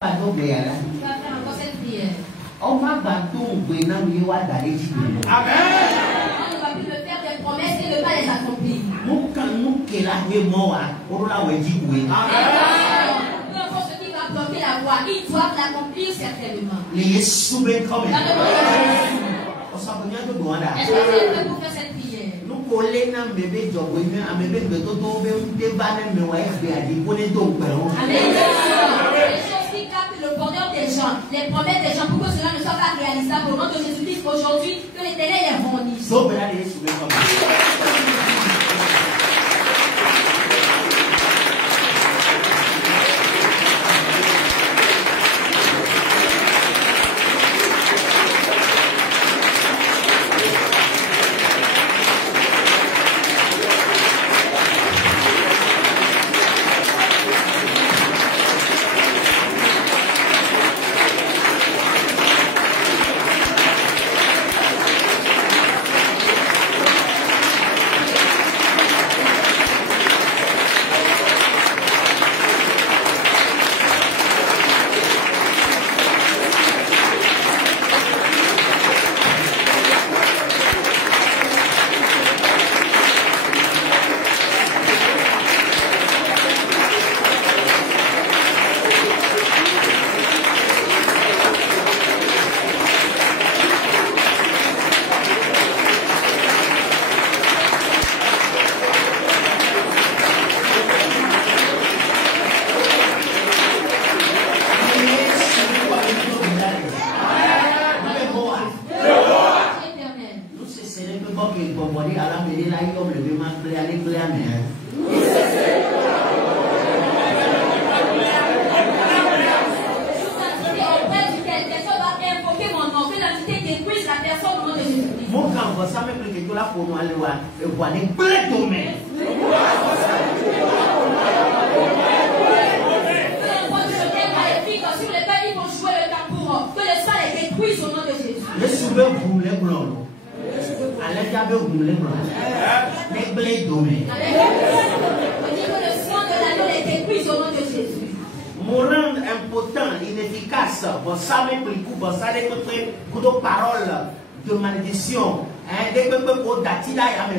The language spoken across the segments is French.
Tu vas faire encore cette prière. On ne va plus me faire des promesses et ne pas les accomplir. Peu importe ce qui va bloquer la voie, ils doivent l'accomplir certainement. Est-ce que c'est pour faire cette prière? Le bonheur des gens, les promesses des gens, pour que cela ne soit pas réalisable au nom de Jésus-Christ aujourd'hui, que l'Éternel les rendisse. de malédiction, dès que vous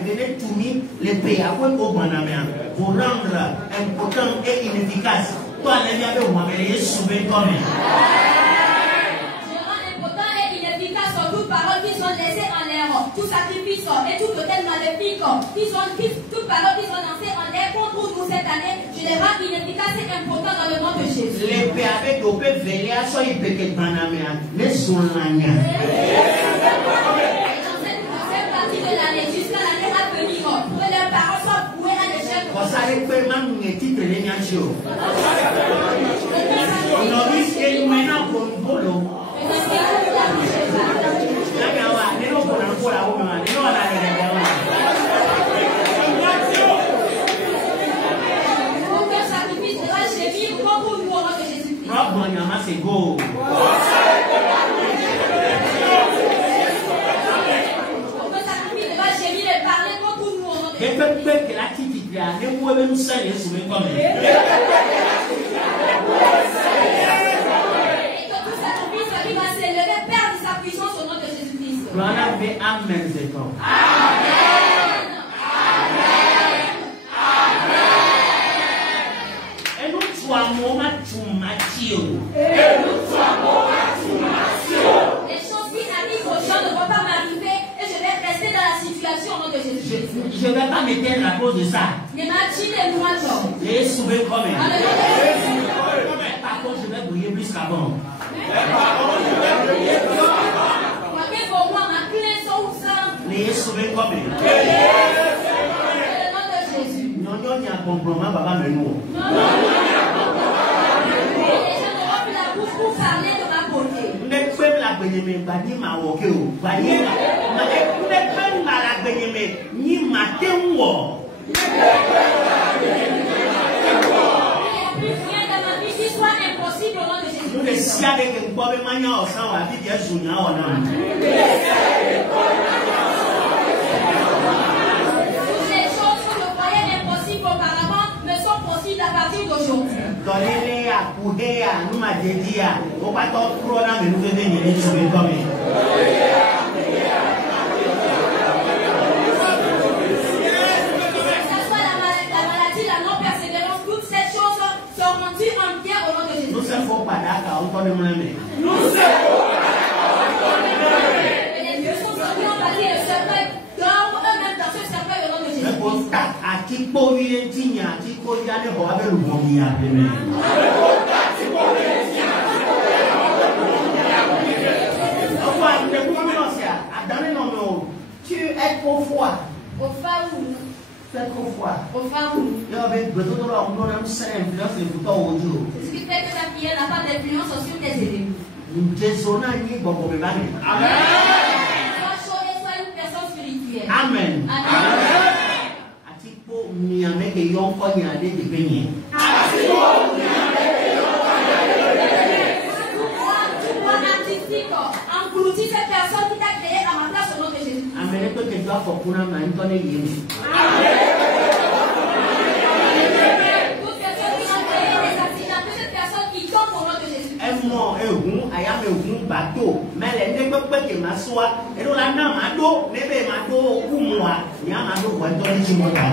venez tout mis les pays à quoi vous rendre impotent et inefficace. Toi, les gars, vous m'avez sauvé toi-même. Je rends impotent et inefficace toute parole qui sont laissées en l'air, tout sacrifice et tout hôtel maléfique, toute parole qui sont lancées en l'air contre nous cette année, je les rends inefficaces et impotents dans le nom de Jésus. Les pays avec vous pouvez veiller à ce qu'ils peuvent mais sont là. Amen. Et nous soyons les choses qui arrivent aux gens ne vont pas m'arriver et je vais rester dans la situation au nom de Jésus. Je ne vais pas m'éteindre à cause de ça. Par contre, je vais briller plus qu'avant. Les sauvés comme non, il y a un compromis, papa, mais nous. Les gens n'auront plus la bouche pour parler de ma beauté. Impossible au nom de Jésus. Nous les siens avec un poids de manière au sang, à vie de Sounia, on a. Toutes les choses que je croyais impossibles auparavant me sont possibles à partir d'aujourd'hui. Dolelea, Pudea, Numa Dedia, Opato Prona, and Uveni, to be coming. Nous sommes pas d'accord, on connaît mon ami. Nous sommes et les vieux sont sortis en bâti le cercueil, dorment eux-mêmes dans ce cercueil au nom de Jésus. Mais pour ça, à qui pour lui indigner, à qui pour lui aller voir le bon bien appelé. Tu es au foie. Au faou. C'est trop froid. Au faou. Il y avait besoin de l'influence et de l'audio. C'est ce qui fait que ta prière n'a pas d'influence sur tes ennemis. Nous désolons Amen. Sois chaud et sois une personne spirituelle. Amen. Amen. Atipo miame que yon konya de peñe. Atipo miame que yon konya de peñe. Tu dois anticiper, engloutir cette personne qui t'a créé à ma place au nom de Jésus. Amen. Que tu dois pour una main ton église. Amen. Ayam egun bateau mais les nègres qui m'assoient et nous la n'a mado nebe mado kumwa ni amado kwa toni chimota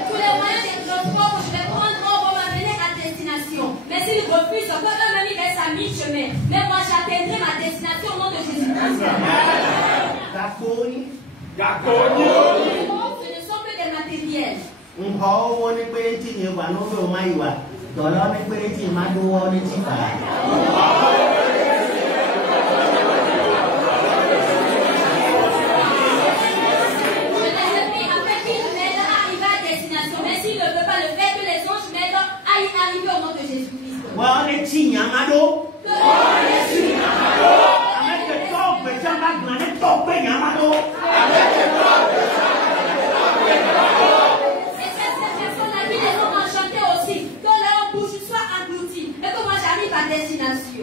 tous les moyens de transport que je vais prendre vont m'amener à destination mais s'il refuse que eux-mêmes ils restent à mi-chemin mais moi j'atteindrai ma destination au nom de Jésus. Gakoni. Ce ne sont que des matériels.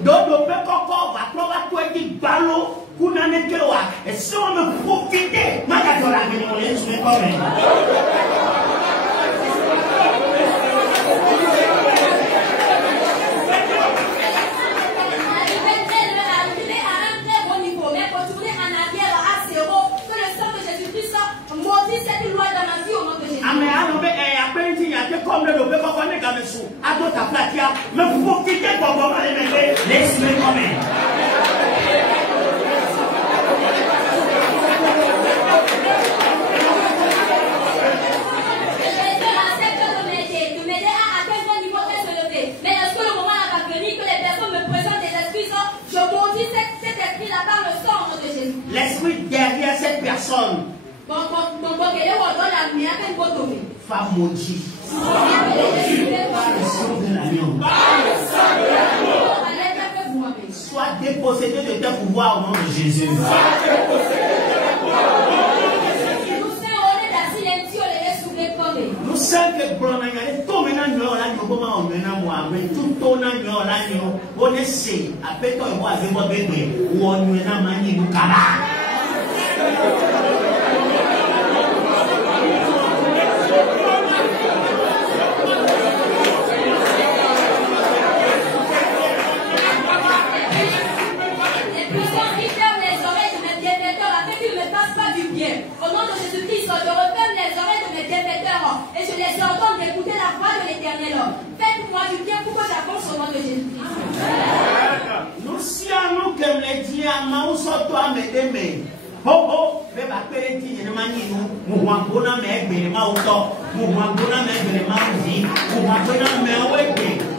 Dodo pekoko va prova tueti balo kuna nekewa e se on me profiter magatora ngeni mo yesu me kome comme le lobé va venir dans le sou à d'autres à platia mais vous profitez pour voir les mêmes laisse-les quand même de m'aider à atteindre un niveau très élevé mais lorsque le moment va venir que les personnes me présentent des excuses je maudis cet esprit là par le sang de Jésus l'esprit derrière cette personne femme maudite par le sang de l'agneau. Sois dépossédé de tes pouvoirs au nom de Jésus. Nous savons que tout au nom de Jésus-Christ, je referme les oreilles de mes bienfaiteurs et je les ordonne d'écouter la voix de l'Éternel. Faites-moi du bien pour que j'avance au nom de Jésus-Christ. Nous sommes comme les diamants, nous sommes toi, mes oh oh, mais ma père dit, je ne m'en dis nous, nous m'en mais je m'en auto, nous m'en mais je m'en dis, nous m'en mais ouais,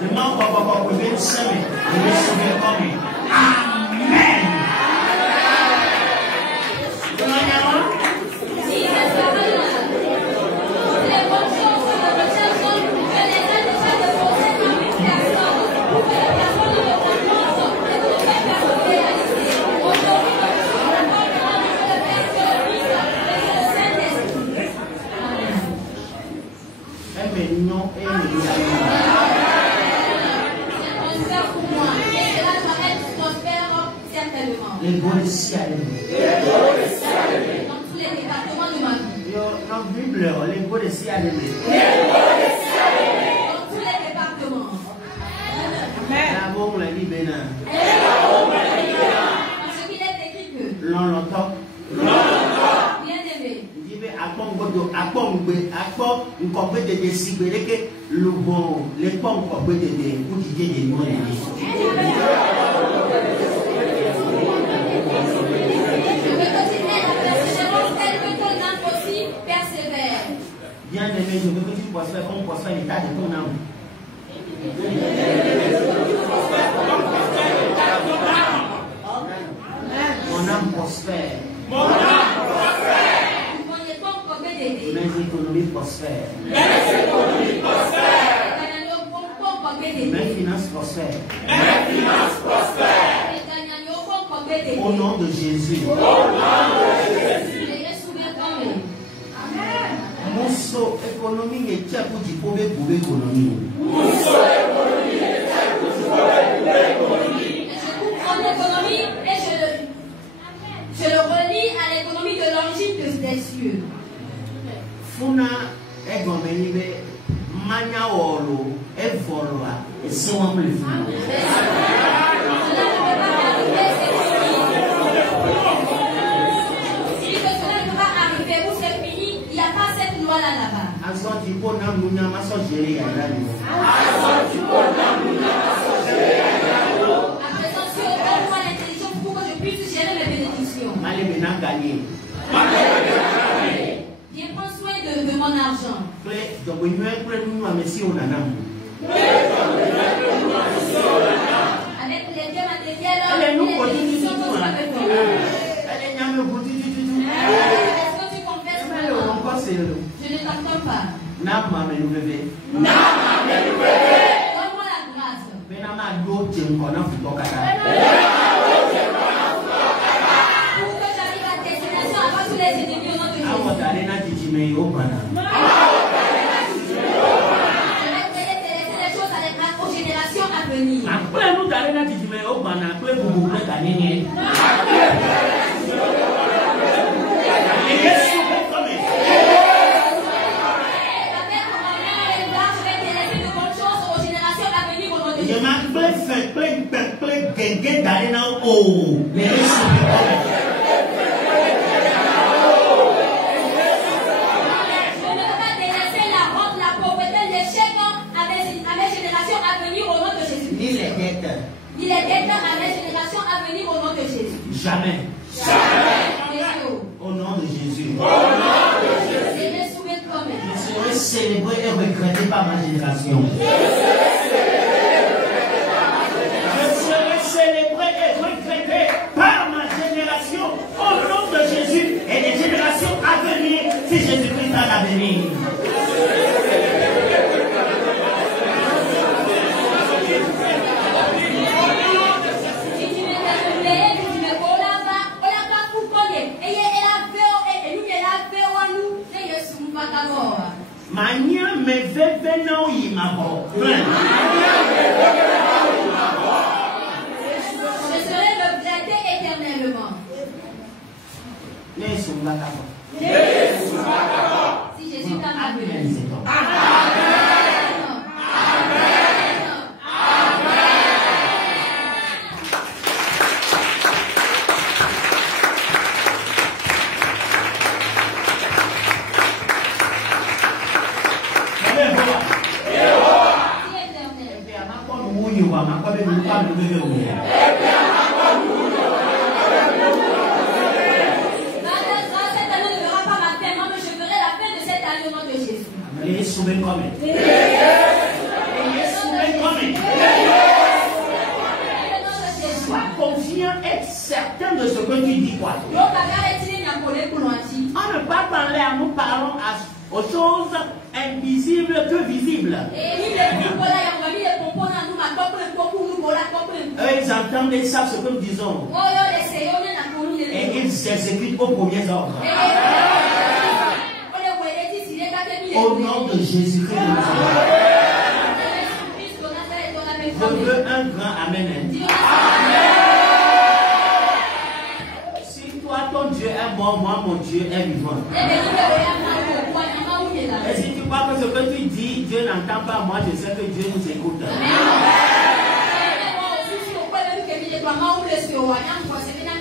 je m'en pas pour bien semer, je vais sauver comme Amen. Pour moi, et cela doit être Dans tous les départements de ma vie. Dans tous les départements. Parce qu'il est écrit que bien-aimé. Bien-aimé, je veux que tu prospères comme prospère l'état de ton âme. Mon âme prospère. Mes économies prospèrent. Mes finances prospèrent. Au nom de Jésus. Mousso économie et tiens pour du pauvre pour l'économie. Je comprends l'économie et je le relie à l'économie de l'origine des cieux. Funa egomenibe manya wolo evoloa esomo mlefu. Viens prendre soin de mon argent. Avec les biens matériels, est-ce que tu confesses maintenant? Je ne t'entends pas. Donne-moi la grâce. Pour que j'arrive à destination avant tous les ennemis au nom de Jésus. Je vais laisser les choses aux générations à venir. Jamais. Au nom de Jésus. Je serai célébré et regretté par ma génération. Je serai célébré et regretté par ma génération au nom de Jésus et des générations à venir si Jésus-Christ a l'avenir. Mania me veve non yimabo. Je serai regretté éternellement. Si Jésus t'a appelé. Sois confiant et certain de ce que tu dis, quoi. On ne peut pas parler à nous parlons aux choses invisibles que visibles. Eux, ils entendent et savent ce que nous disons. Et ils s'exécutent au premier ordre. Au nom de Jésus-Christ. Je veux un grand amen. mort, moi mon Dieu est vivant. Et si tu crois que ce que tu dis, Dieu n'entend pas, moi je sais que Dieu nous écoute.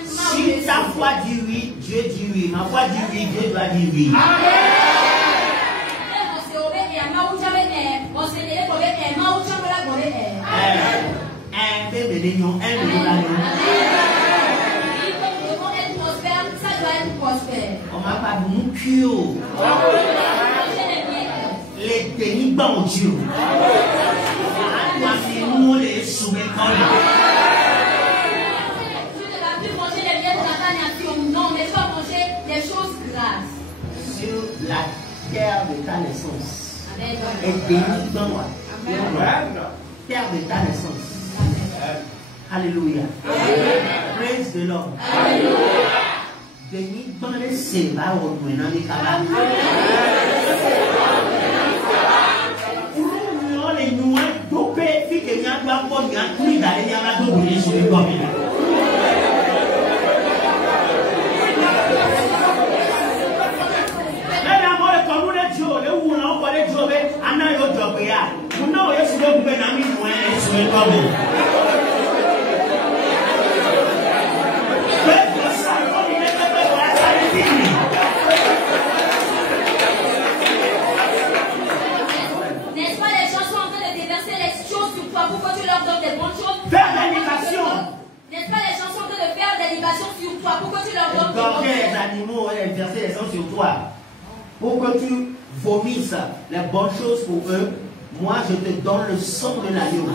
Si ta foi dit oui, Dieu dit oui. Ma foi dit oui, Dieu doit dire oui. On m'a pas beaucoup. Les dénigres au Dieu. Nous les soumettons. Non, mais tu vas manger des choses grasses. Sur la terre de ta naissance. Et dénigre-moi. Terre de ta naissance. Alléluia. Praise the Lord. Dénigre les sévères au dans les cabanes. Les noirs dopés, puis que n'y a pas de bon, n'y a plus d'aller, n'y a pas de bon, sur les communes. N'est-ce pas, les gens sont en train de déverser les choses sur toi pour que tu leur donnes des bonnes choses? Faire des libations. N'est-ce pas, les gens sont en train de faire des libations sur toi pour que tu leur donnes des bonnes choses? Les animaux et verser les choses sur toi pour que tu vomisses les bonnes choses pour eux. Moi, je te donne le sang de l'agneau.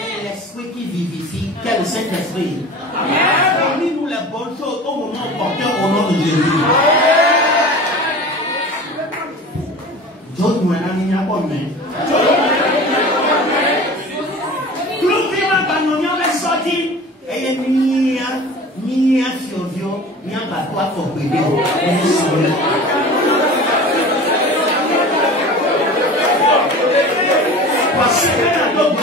Et l'esprit qui vivifie, quel est le Saint-Esprit. Donne-nous les bonnes choses au moment opportun au nom de Jésus. D'autres nous n'ont pas de tout le monde va sortir et il y a ni un fiovio, ni un bateau pour bébé. Parce que la dogue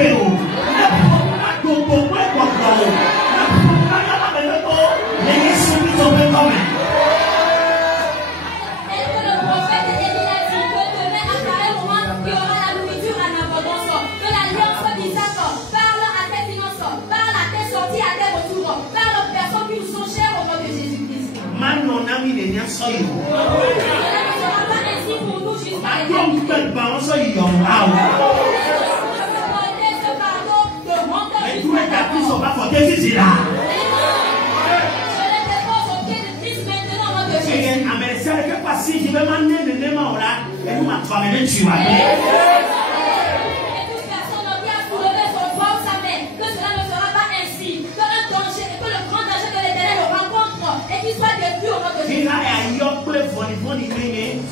Pero ainsi pour nous jusqu'à l'éternité.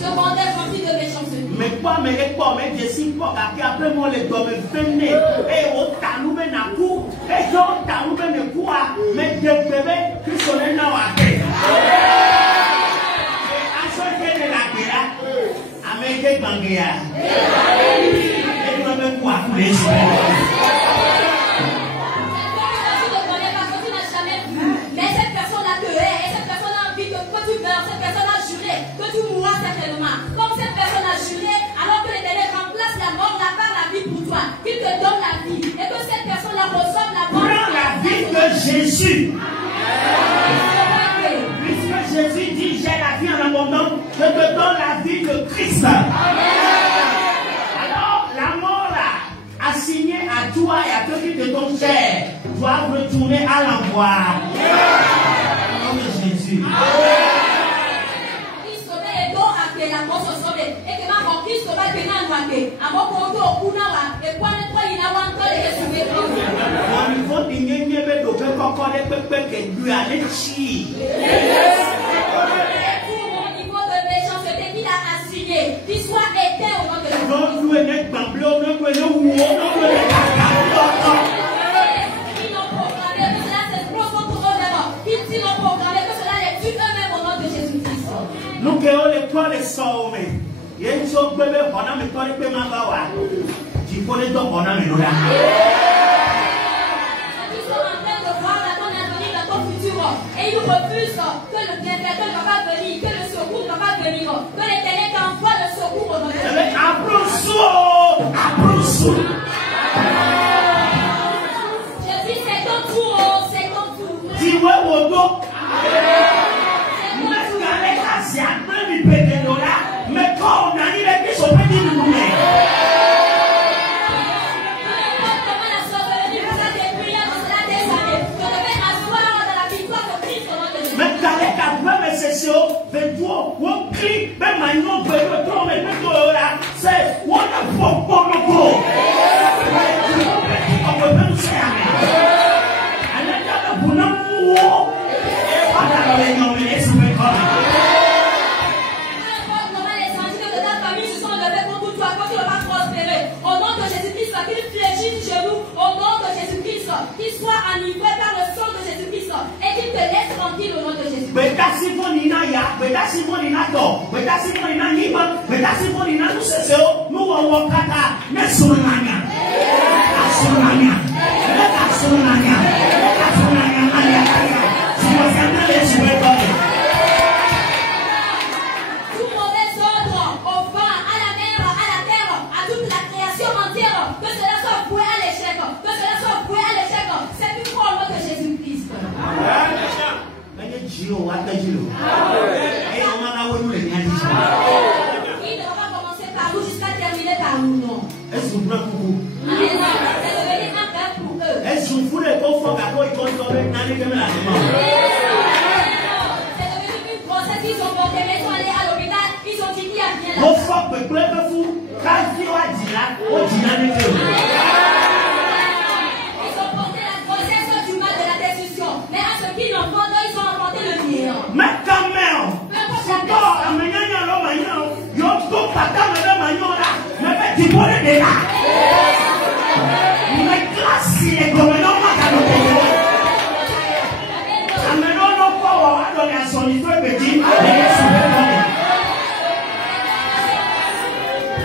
Ce monde est rempli de méchanceté. Mais quoi, mais les quoi, mais je suis pas après moi les doigts me venez et au talou me na coup et je talou me quoi mais de bébé qui sont là à paix. À ce que de la guerre, à me que bangia. Et nous me quoi pour les jours. Mais cette personne-là te hait et cette personne a envie que tu meurs, cette personne a juré que tu mourras certainement. Comme cette personne a juré, alors que l'Éternel remplace la mort là par la vie pour toi, qu'il te donne la vie et que cette personne-là reçoive la mort. Prends la vie de Jésus. Puisque Jésus dit j'ai la vie en abondance, je te donne la vie de Christ. Alors la mort là, assignée à toi et à ceux qui te donnent chair, doivent retourner à l'envoi. Au nom de Jésus. La mort se sauve et que ma mort qui se va tenir en voie à mon compte au Kunawa et quoi ne pas y avoir encore les soumis. On faut digner de encore les pépés que lui a les chi. Pour mon niveau de méchanceté qu'il a assigné, qu'il soit éteint au nom de Jésus. Non, nous est net bamblo, non, nous est où, non, nous est ils n'ont programmé que cela se profond pour eux-mêmes. Ils n'ont programmé que cela les tue eux-mêmes au nom de Jésus-Christ. Nous qui on les croit les sauvés. Il y a une chose bébé, on a mis quoi les paiements bawa. Tu connais donc on a mis nous là. Ils sont en train de voir la ton avenir, la ton futur. Et ils refusent que le bienfaiteur ne va pas venir, que le secours ne va pas venir. Que l'Éternel t'envoie le secours au nom de Jésus. Applaudissons. Je dis c'est ton tour, c'est ton tour. Dis-moi au dos. Mais quand on a dit les sont pas dit nous. Mais quand les cabres me cessent, mais toi, on crie, mais maintenant, c'est on a beaucoup. Qu'il soit enivré par le sang de Jésus-Christ et qu'il te laisse tranquille au nom de Jésus. Tout mauvais ordre au vent, à la mer, à la terre, à toute la création entière, que cela soit voué à l'échec, que cela soit voué à l'échec. C'est plus fort au nom de Jésus-Christ. Il ne va pas commencer par nous jusqu'à terminer par nous, non. C'est devenu un rêve pour eux. C'est devenu une grossesse, ils ont porté, mais ils sont allés à l'hôpital, ils ont dit qu'il y a rien là. Ils ont porté la grossesse du mal de la destruction. Mais à ce qu'ils l'ont porté, ils ont emporté le néant. Mais quand même,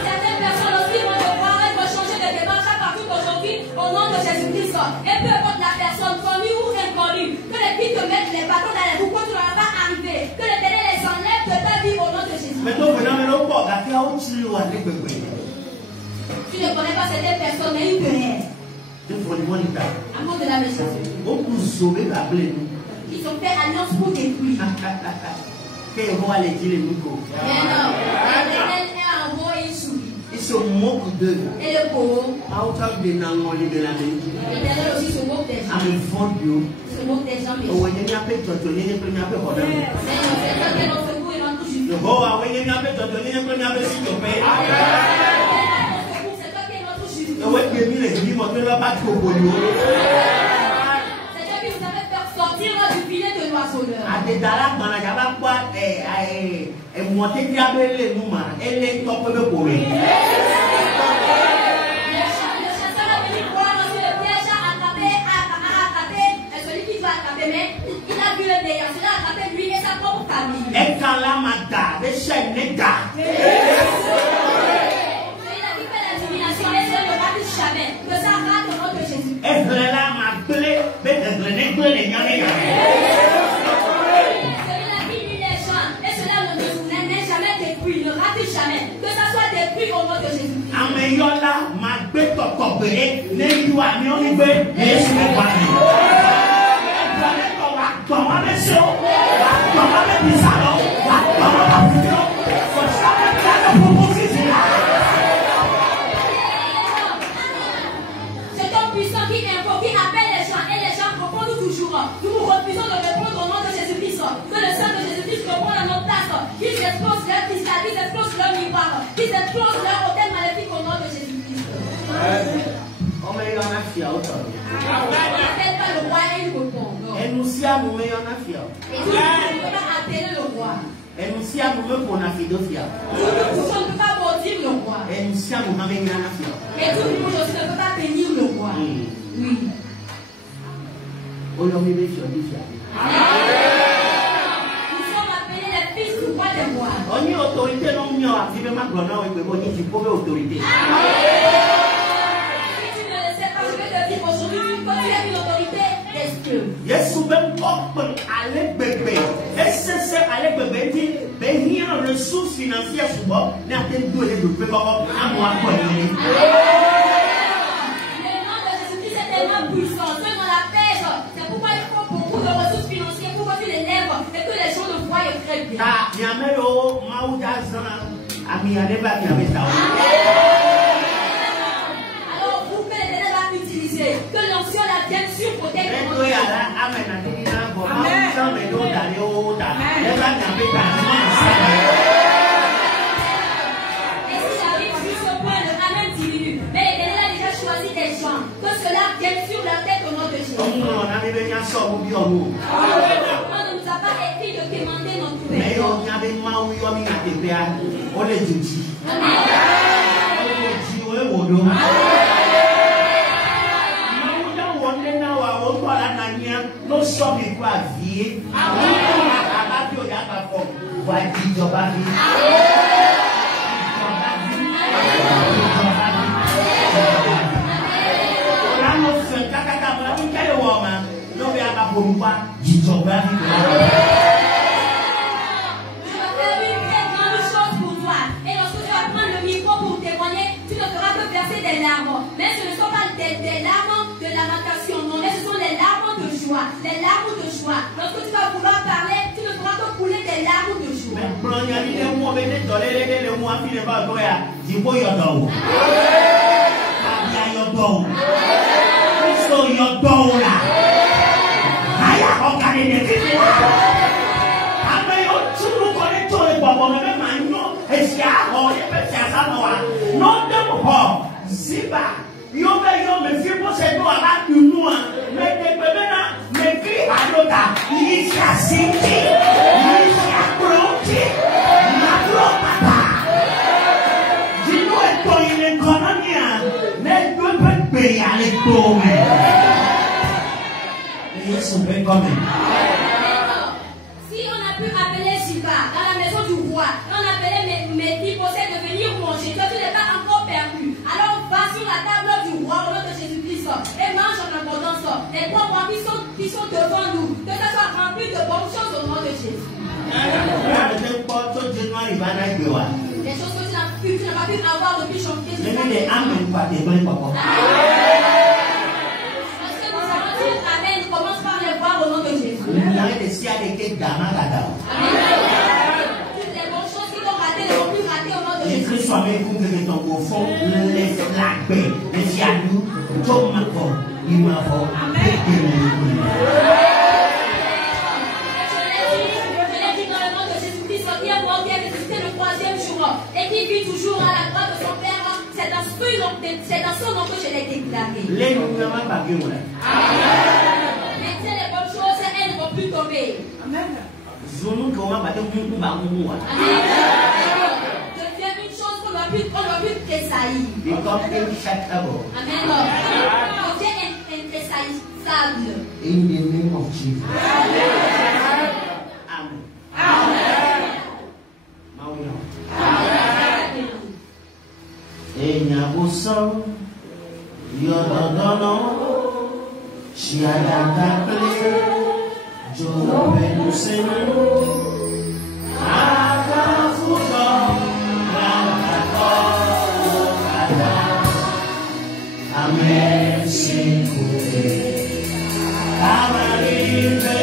Certaines personnes aussi vont devoir changer de démarche à partir d'aujourd'hui au nom de Jésus-Christ. Et peu importe la personne, connue ou inconnue, que les filles te mettent les bâtons dans les roues quand tu ne vas pas arriver. Que l'Éternel les enlève de ta vie au nom de Jésus. Tu ne connais pas certaines personnes, mais ils te haïssent. Amour de la méchanceté. Ils ont fait alliance pour détruire. Il se moque d'eux. Et le pauvre. L'Éternel aussi se moque des gens. Il se moque des gens méchants. Mais c'est toi qui notre secours et notre justice. C'est toi qui es notre justice. C'est toi qui nous avait fait sortir du filet de l'oiseleur. Il a vu le meilleur, cela a attrapé lui et sa propre famille. Il a dit fait la divination et cela ne rate jamais. Que ça rate au nom de Jésus. Celui-là qui nuit les gens et cela n'est jamais détruit, ne rate jamais. Que ça soit détruit au nom de Jésus. C'est un puissant qui invoque, qui appelle les gens et les gens répondent toujours. Nous refusons de répondre au nom de Jésus-Christ. Que le sang de Jésus-Christ réponde à notre tasse. Qu'ils explosent leur cristal, qu'ils explosent leur miroir, qu'ils explosent leur hôtel maléfique au nom de Jésus-Christ. On n'appelle pas le roi et il répond. Et nous ne peut pas appeler le roi. Et nous ne peut pas maudire le roi. Et nous aussi ne peut pas bénir le roi. Oui. Nous sommes appelés les fils du roi des rois. Yesu ben open ale bebe. Esse ale bebe dit ben hier ressources financières souvent n'a été doué de peu comme à moi quoi. Le nom de Jésus-Christ est tellement puissant, ceux dans la pêche. C'est pourquoi il faut beaucoup de ressources financières pour que tu les lèves et que les gens le voient très bien. Ah, Yamelo Maouda Zana ami Adeba Yameta. Que l'ancien la vienne sur côté de mon Dieu. Et si j'arrive jusqu'au point, le amen diminue. Mais l'Éternel a déjà choisi des gens. Que cela vienne sur leur tête au nom de Jésus. On ne nous a pas écrit de demander notre no só me quavie, a que olhar para fora, vai de jogar aqui. Lá no centro, cada um quer o homem, não vê a bomba de jogar aqui. Des larmes, mais ce ne sont pas des larmes de lamentation, non, mais ce sont les larmes de joie, les larmes de joie. Lorsque tu vas vouloir parler, tu ne pourras que couler des larmes de joie. Ziba, yo me fie pour cette loi là du noir, mais des bébés là, me crie à l'autre, il s'y a senti, il s'y a plongé, ma papa. Dis-nous, il est économie, mais tu peux payer à l'école. Et ils sont bien comme si on a pu appeler Ziba dans la maison du roi, on appelait mes possèdes de venir manger, toi tu n'es pas encore perdu. Alors va sur la table du roi au nom de Jésus-Christ et mange en abondance. Les 3 mois qui sont devant nous, que ça soit rempli de bonnes choses au nom de Jésus. Les choses que tu n'as pas pu avoir depuis janvier. Parce que nous avons dit amen, commence par les voir au nom de Jésus. Amen. soirée pour que ton au fond, laisse la paix, les jaloux, tout ma foi, il m'a fait et qui vit toujours à la droite de son Père, c'est dans son nom que je l'ai déclaré. Mais c'est les bonnes choses, elles ne vont plus tomber. Amen. Amen. Deviens une chose qu'on ne va plus tressaillir. Amen. Deviens intressaillissable. In the name of Jesus. Amen. Amen. Enyabuso yododono shiadakakle jobenusenu akafudo rakakokada amen sikute amaribe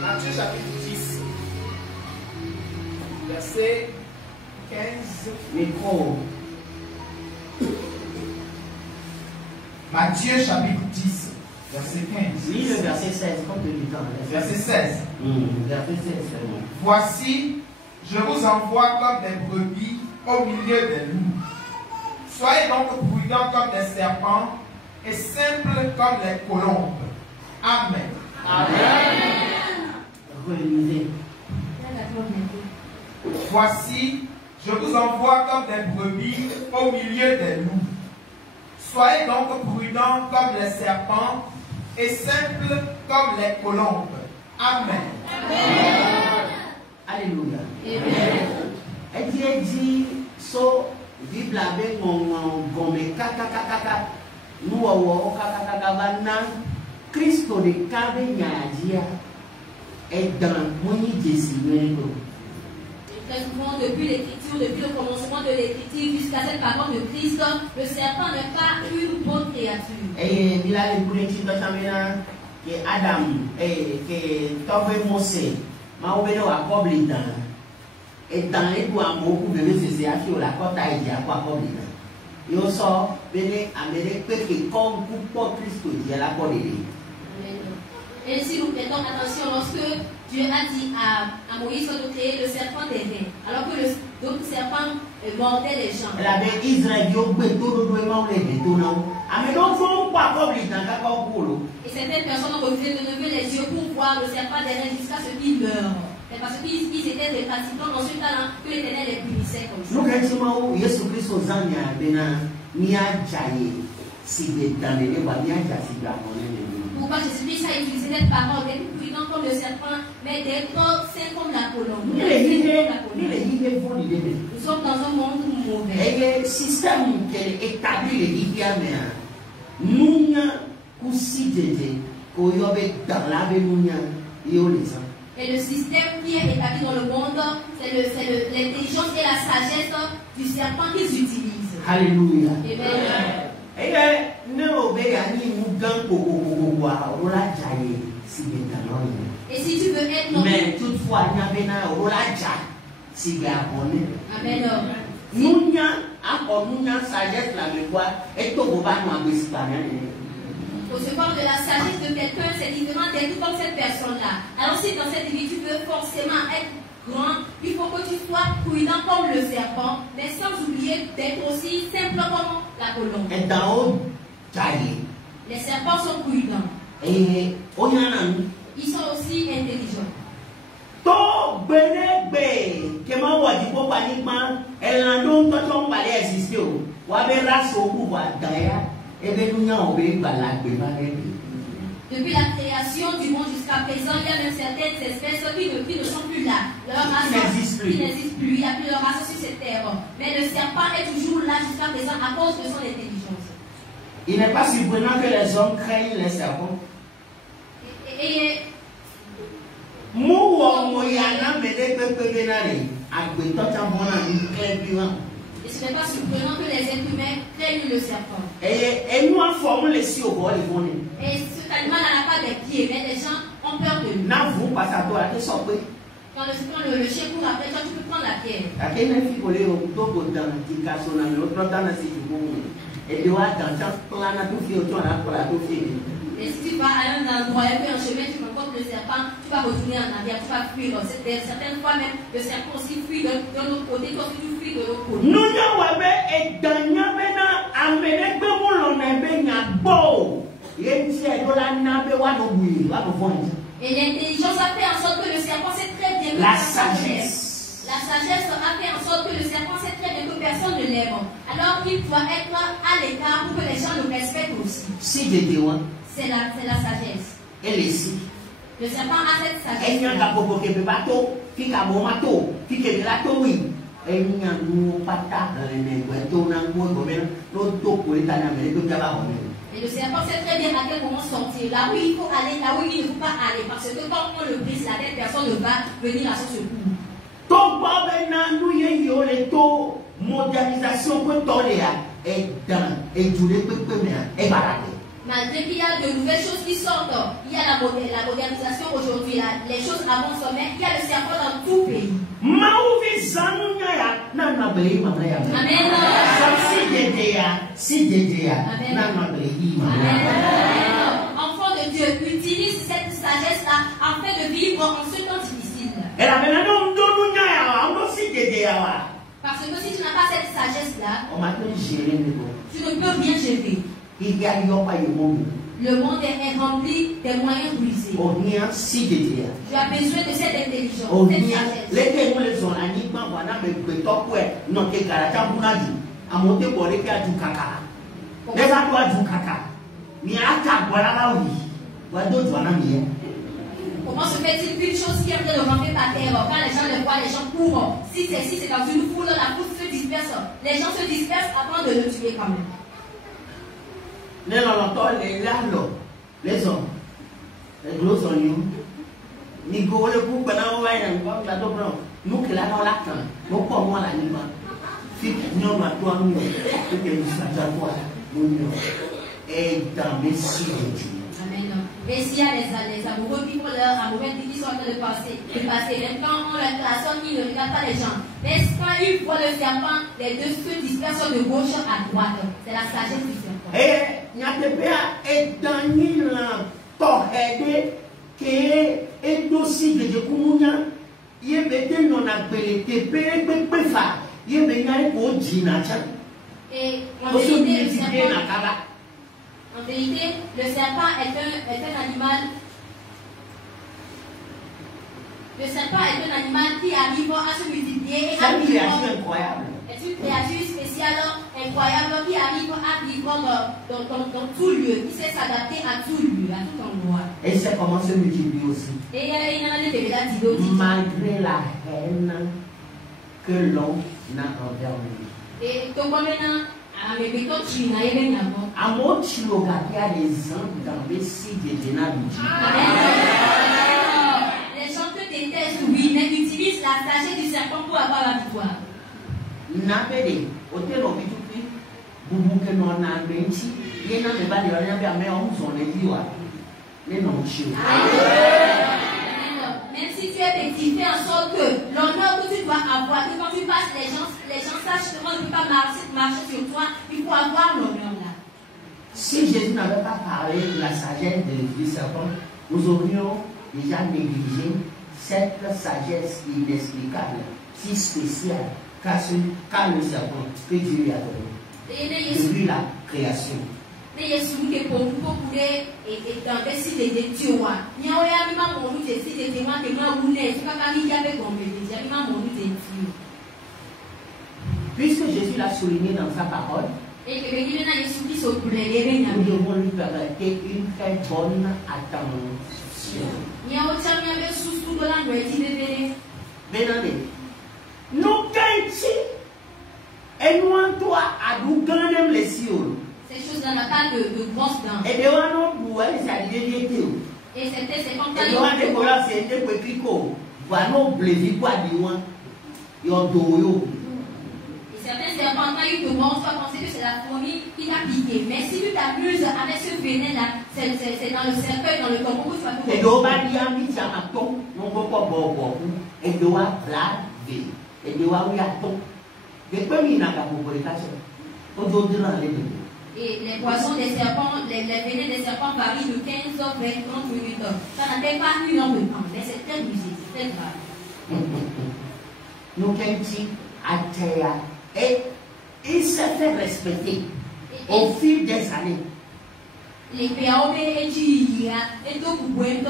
Matthieu chapitre 10, verset 15. Micro. Matthieu chapitre 10, verset 15. Lis le verset 16, comme de temps. Verset 16. Verset 16, c'est bon. Voici, je vous envoie comme des brebis au milieu des loups. Soyez donc prudents comme des serpents et simples comme les colombes. Amen. Amen. Relisez. Voici, je vous envoie comme des brebis au milieu des loups. Soyez donc prudents comme les serpents et simples comme les colombes. Amen. Amen. Alléluia. Elle dit, so, Bible avec mon gomme, kaka, nous avons kaka, Christo de Kabe Nyadia est dans mon idée. Très souvent, depuis l'écriture, depuis le commencement de l'écriture jusqu'à cette parole de Christ, le serpent n'est pas une bonne créature. Et il a les bouletiers de Chamena, que Adam, et que Tove Mose, m'a ouvert à Coblin. Et dans les bois, beaucoup de ces affaires, la côte aïe à Coblin. Et on sort, venez à Amérique, que comme pour Christ, il y a la Coblin. Et si nous prêtons attention, lorsque Dieu a dit à Moïse de créer le serpent des reins, alors que d'autres serpents mordaient les gens. La bête Israël, il y a tout le monde les détournants. Mais non, il faut pas Coblin dans la Coblin. Et certaines personnes ont refusé de lever les yeux pour voir le serpent des reins jusqu'à ce qu'il meure. C'est parce qu'ils étaient des pratiquants dans ce temps-là que l'Éternel les punissait comme ça. Nous, Jésus Christ aux Annias, Bena, Nia Jaye. Pourquoi Jésus-Christ a utilisé cette parole d'être prudent comme le serpent, mais d'être saint comme la colombe. Nous sommes dans un monde mauvais. Et le système qui est établi, et le système qui est établi dans le monde, c'est l'intelligence et la sagesse du serpent qu'ils utilisent. Alléluia. Amen. Et si tu veux être notre... mais toutefois, il y avait un Amen. Nous sagesse la mémoire et tout le monde Pour se voir de la sagesse de quelqu'un, c'est différent d'être comme cette personne-là. Alors si dans cette vie, tu veux forcément être grand, il faut que tu sois prudent comme le serpent, mais sans oublier d'être aussi simple comme la colombe. Les serpents sont prudents. Et ils sont aussi intelligents. Depuis la création du monde jusqu'à présent, il y a même certaines espèces qui ne sont plus là. Leur race n'existe plus. Il n'y a plus leur race sur cette terre. Mais le serpent est toujours là jusqu'à présent à cause de son intelligence. Il n'est pas surprenant que les hommes craignent les serpents. Et ce n'est pas surprenant que les êtres humains craignent le serpent. Et cet animal n'a pas de pieds, mais les gens ont peur de lui. Quand le chien court après toi, tu peux prendre la pierre. Et si tu vas à un endroit et puis en chemin, tu rencontres le serpent, tu vas retourner en arrière, tu vas fuir. Certaines fois même, le serpent aussi fuit de l'autre côté, toi aussi tu fuis de l'autre côté. Et l'intelligence a fait en sorte que le serpent sait très bien que la sagesse a fait en sorte que le serpent sait très bien que personne ne l'aime. Alors qu'il doit être à l'écart pour que les gens le respectent aussi. C'est la sagesse. Le serpent a cette sagesse. Et le serpent sait très bien à quel moment sortir. Là où il faut aller, là où il ne faut pas aller. Parce que quand on le brise, la tête, personne ne va venir à son secours. Malgré qu'il y a de nouvelles choses qui sortent, il y a la modernisation aujourd'hui, les choses avancent, mais il y a le serpent dans tout pays. Amen. Enfant de Dieu, utilise cette sagesse-là afin de vivre en ce temps difficile. Parce que si tu n'as pas cette sagesse-là, tu ne peux rien gérer. Le monde est rempli des moyens brisés. Tu as besoin de cette intelligence, cette sagesse. Comment se fait-il qu'une chose qui est en train de rentrer par terre, quand les gens le voient, les gens courent? Si c'est dans une foule, la foule se disperse. Les gens se dispersent avant de le tuer quand même. Les hommes, les gros oignons, ni go le coup pendant la nous que la dans la can, nous pas moi la nima. Si nous ma toi nous, que nous ça toi, nous et dans mes cieux. Amen. Et s'il y a les amoureux qui font leur amoureux qui sont en train de passer, même quand on leur klaxonne, ils ne regardent pas les gens. Mais quand ils voient le serpent, les deux se dispersent de gauche à droite. C'est la sagesse du serpent. Et il y a des pays et dans l'île Torhede qui est aussi de Kumunya, il y a des non appelés qui peuvent faire. Il y a des gens qui ont dit et en vérité, le serpent est un animal. Le serpent est un animal qui arrive à se multiplier. C'est une créature incroyable. C'est une créature spéciale, incroyable qui arrive à vivre dans tout lieu, qui sait s'adapter à tout lieu, à tout endroit. Et c'est comment se multiplier aussi. Et il y a des bébés là qui malgré la haine que l'on a envers lui. Et donc maintenant, à mes bétons, tu n'as rien avant. À mon chiloga, il y a des gens dans les sites de Génabiji. Les gens que détestent, oui, mais utilisent la sagesse du serpent pour avoir la victoire. N'appelez, au terme du tout, vous que non a menti, il n'y a pas de rien à faire, on s'en est dit, les non-chiots. Même si tu es petit, fais en sorte que l'honneur que tu dois avoir, que quand tu passes, les gens sachent comment ne pas marcher sur toi, il faut avoir l'honneur là. Si Jésus n'avait pas parlé de la sagesse du serpent, nous aurions déjà négligé cette sagesse inexplicable, si spéciale, car le serpent que Dieu a donné depuis la création. Mais Yesu ke pour et dans des sites de Dieu wa nya o ya mi ma mo nu te sites de wa ke ma wu ne ka ka mi ya be ko me de ya mi ma mo nu te Dieu. Puisque Jésus l'a souligné dans sa parole, et que Jésus na Yesu qui so brûlé nous devons lui prêter une très bonne attention. Nya o cha mi be susu do la no e ti bebe. Benande. Nous kanti et nous en toi à nous gagner les cieux. Ces choses-là n'ont pas de grosses dents. Et de on pour elle ça devient tout. Et c'est comme ça. Et on des colères c'est des petits co. Voilà non plaisir quoi dire yo doyo. Et certains serpents quand ils te mordent, tu vas penser que c'est la fourmi qui t'a piqué. Mais si tu t'amuses avec ce venin-là, c'est dans le cercueil, dans le corps, tu vas tout. Et donc on dit à mi tiens à ton, non pas bon. Et doit laver. Et doit oui à ton. Et comme il n'a pas pour les cacher. On doit dire les deux. Et les poissons des serpents, les venins des serpents varient de 15 heures, 20, 30 minutes. Ça n'appelle pas une heure de temps, mais c'est très rusé, c'est très grave. Nous qui à terre et il s'est fait respecter au fil des années. Les PAOB et Jia, et tout le monde,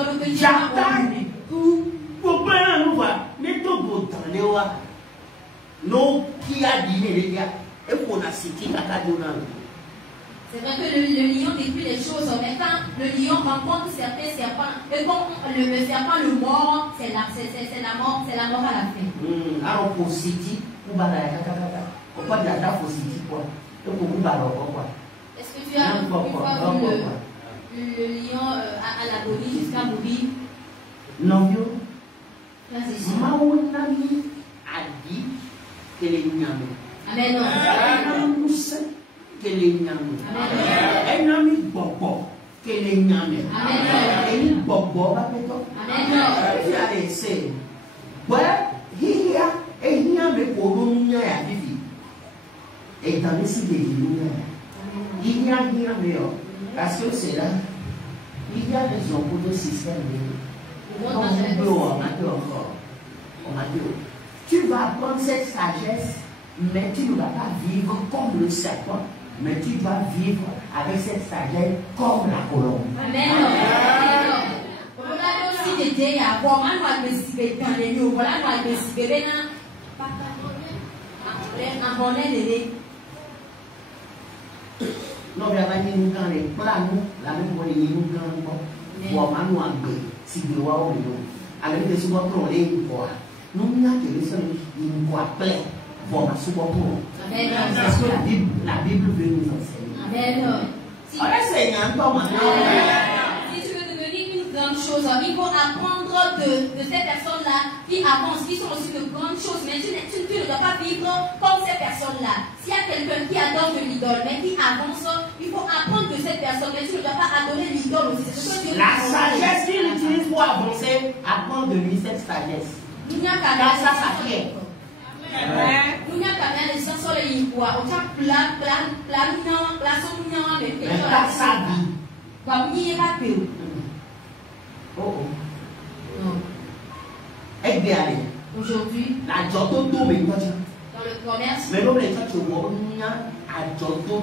tout le monde, pourquoi nous voir, mais tout le monde, nous qui a dit les gars, et qu'on a cité la Kaduna. C'est vrai que le lion détruit les choses, mais quand le lion rencontre certains serpents, et quand le serpent le mord, c'est la mort à la fin. Alors pour City, pour Balaïa, pourquoi il y a ta City quoi? Est-ce que tu as une fois vu le lion à l'agonie jusqu'à mourir? Non, yo. Maounami a dit que les Nyamé. Amen. Que les Nyamé. Un ami bobo que les Nyamé. Et il bobo va péter. Amen. Il a laissé. Ouais, il y a et Nyamé pour nous Nyamé à vivre. Et dans les sites de Nyamé, il y a Nyamé parce que c'est là. Il y a des hommes de système. Tu vas prendre cette sagesse, mais tu ne vas pas vivre comme le serpent, mais tu dois vivre avec cette sagesse comme la colombe. Amen. Non, mais avant de nous gagner, la même fois, nous gagnons. Pour nous enlever, si nous avons avec des souvent prônés, nous n'avons que les seuls qui nous appellent pour ma souvent pour. Parce que la Bible veut nous enseigner. Amen. Si tu veux devenir une grande chose, il faut apprendre de ces personnes-là qui avancent, qui sont aussi de grandes choses, mais tu ne dois pas vivre comme ces personnes-là. S'il y a quelqu'un qui adore de l'idole, mais qui avance, il faut apprendre de cette personne, mais tu ne dois pas adorer l'idole aussi. La sagesse qu'il utilise pour avancer, apprendre de lui cette sagesse. Car ça s'acquiert. Nous n'avons pas bien les sens sur les hibois. On a plein mais pas sa vie. Oh. Eh bien, aujourd'hui, la joto do me dans le commerce, mais non, les gens qui vont à joto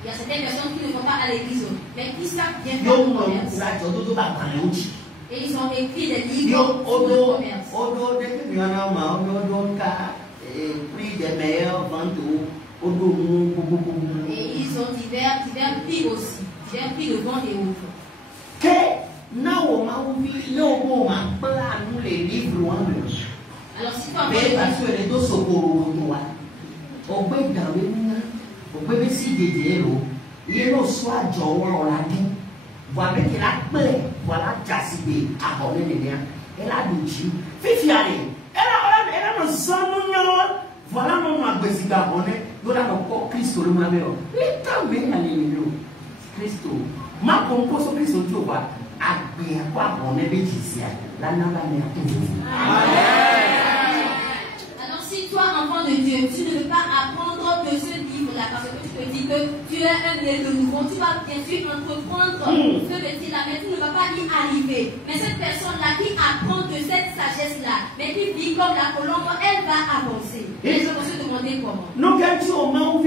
il y a certaines personnes qui ne vont pas à l'église, mais qui savent bien faire le commerce. La joto do va prendre. Et ils ont écrit des livres sur le commerce. pris des meilleures ventes au et ils ont divers prix aussi, divers prix de vente et autres. Que nous les livres. Alors si tu as mais parce que les deux sont au droit, au pays dans le il y a le soir, on l'a dit. Voilà qu'il a pris, voilà, Jassibé, à Borné de Néa, elle a dit, Fifi, elle a un son, voilà mon Magbesiga Borné, nous l'avons encore Christo le Mameo. Mais quand même, Christo, ma compose au Christo, tu vois, à bien quoi Borné Bétissia, la nana mère tout. Alors si toi, enfant de Dieu, tu ne veux pas apprendre de ce livre-là, parce que tu te dis que tu es un né de nouveau, tu vas bien sûr entreprendre ce métier-là, mais tu ne vas pas y arriver. Mais cette personne-là qui apprend de cette sagesse-là, mais qui vit comme la colombe, elle va avancer. Et je me suis demandé comment. Nous avons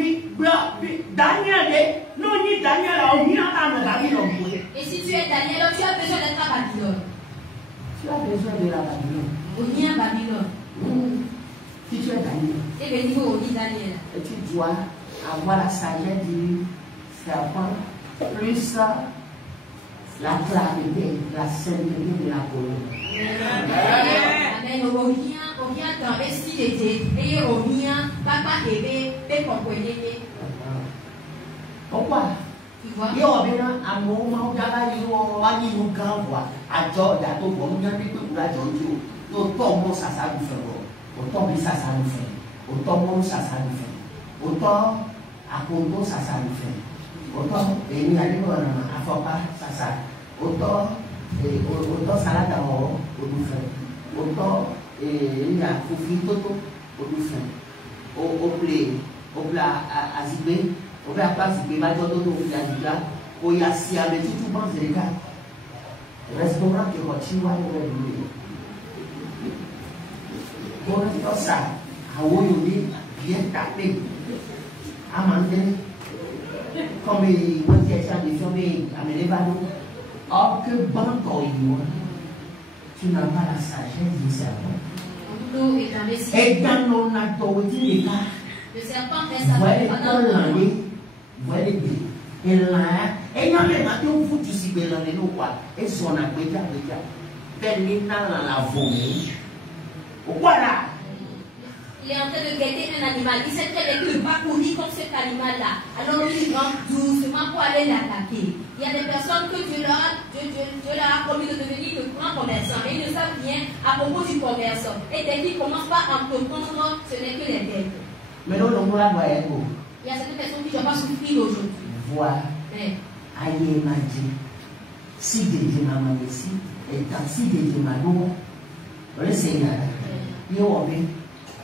Daniel, nous ni Daniel, et si tu es Daniel, tu as besoin d'être à Babylone. Tu as besoin de la Babylone. On y est à Babylone. Si tu es Daniel, et bien, il faut dire Daniel. Et tu dois avoir la sagesse du serpent, plus la clarté, la sainteté de la colombe. Amen. On vient dans les styles et on vient, papa et bébé, comprenez. Pourquoi? Il y a un moment où il y a un grand à Georgia, il y a un peu ça nous fait. Autant ça nous fait. Autant ça nous fait. Autant à Congo ça nous fait. Autant il y a des gens à Fopa ça. Autant salade d'abord nous fait. Autant il y a Fofi Toto nous fait. Au plat à Zibé, au plat à Zibé, ma joie d'auto il y a du gars, au Yassia, mais tout le monde les gars. Restaurant qui continue à pour ça, à Woyoni, bien tapé, amandé, comme il y a des films à Mélévano, or que banco tu n'as pas la sagesse du serpent. Et dans nos autorité, le serpent fait sa vie pendant longtemps. Voilà, et là, et non, mais maintenant, vous tous y bellez nous quoi, et son appétit, belle dans la vomie. Voilà. Il est en train de guetter un animal. Il sait très bien qu'il ne va pas courir contre cet animal-là. Alors il rentre doucement pour aller l'attaquer. Il y a des personnes que Dieu leur a promis de devenir de grands commerçants. Mais ils ne savent rien à propos du commerce. Et dès qu'ils ne commencent pas à entreprendre, ce n'est que les bêtes. Mais non, il y a certaines personnes qui ne doivent pas souffrir aujourd'hui. Voilà. Aïe, m'a dit. Si Dieu m'a dit ici, et si Dieu m'a dit, le Seigneur.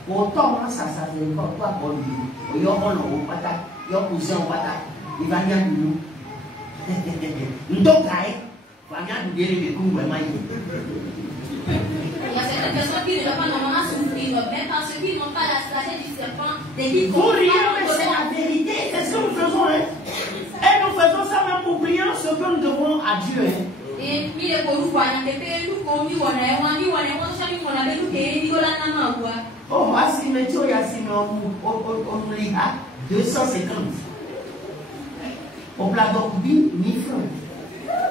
Autant ça ne va pas pour lui. Il y a un pata, il y a un cousin pata, il va y avoir nous. Nous donc, il va y avoir des coups. Il y a certaines personnes qui ne doivent pas normalement souffrir, même parce qu'ils n'ont pas la sagesse du serpent. Pour rien, mais c'est la vérité, c'est ce que nous faisons. Et nous faisons ça même pour oublier ce que nous devons à Dieu. Et puis les nous oh, voici, mais tu as on lit à 250. Au plat d'orbi, 1000 francs.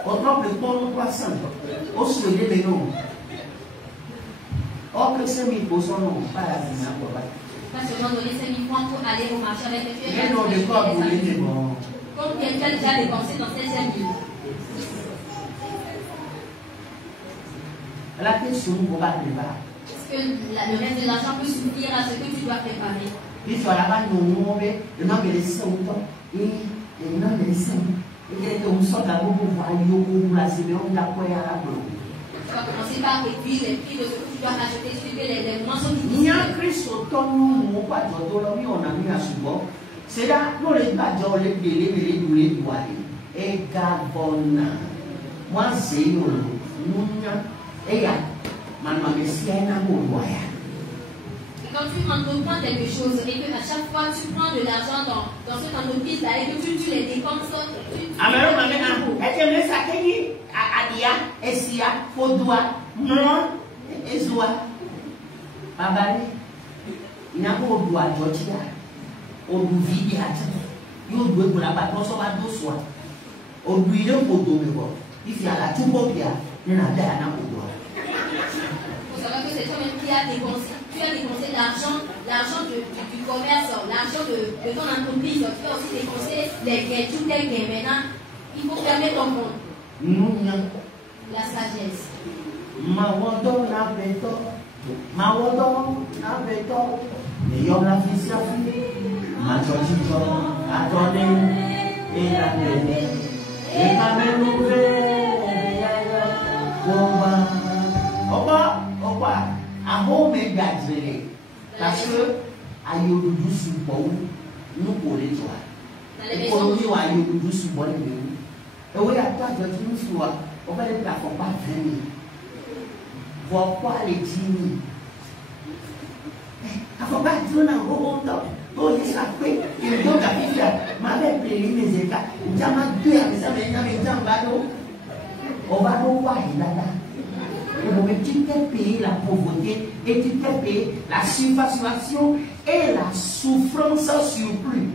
Au trompe de pont, 300. Au soleil, les noms. Or que 5000 pour son nom, pas la vie. Pas seulement donner 5000 francs pour aller au marché avec les mais non, de quoi vous voulez, bon. Comme quelqu'un déjà dépensé dans ces 5000. La question, vous va préparer. Est-ce que le reste de l'argent peut suffire à ce que tu dois préparer? Il faut là-bas nous montrer le nom de l'essai et le nom de l'essai. Et que nous sommes là pour voir la sélection de la poêle à la bloc. Tu vas commencer par réduire les prix de ce que tu dois acheter, suivre les moissons qui disent. Il y a un Christ autant nous, pas d'autres, on a mis à subir. C'est là, nous les badges, les délais, les douleurs, et Gabona. Moi, c'est nous. Et là, maman, mais si elle n'a pas de et quand tu entreprends quelque chose et que à chaque fois tu prends de l'argent dans cette entreprise-là et que tu les dépenses, ah, mais non, maman, est-ce que ça t'est Adia, Essia, Fodoua, non, Ezoua, Babali. Il n'y a pas de droit de Georgia. On doit vivre à tout. Il doit être là bas pour sauver deux soirs. On doit ir pour tomber. Il y a la tout pour bien. Il n'y a pas de droit. Vous savez que c'est toi-même qui a dépensé. Tu as dépensé l'argent du commerce, l'argent de ton entreprise. Tu as aussi dépensé les gains, tout les gains. Maintenant, il faut fermer ton compte. La sagesse. Mawodo na beto, mawodo na beto. Meilleur la fille ma chochicho, attendez, et la bébé, et ma Opa, à home et gadget. Parce que, à Yodu Subo, nous pour les joies. Pour nous, à Yodu Subo, et oui, à toi, de une fois, on va les plafonds pas venir. Pourquoi les dîner? Il faut pas dire un gros temps. Oh, il s'est fait. Il doit faire. Ma mère paye mes états. Il y a ma deux avec ça, mais il y a mes jambes. On va voir, il a là. Tu t'es payé la pauvreté et tu t'es payé la surfacturation et la souffrance surplus.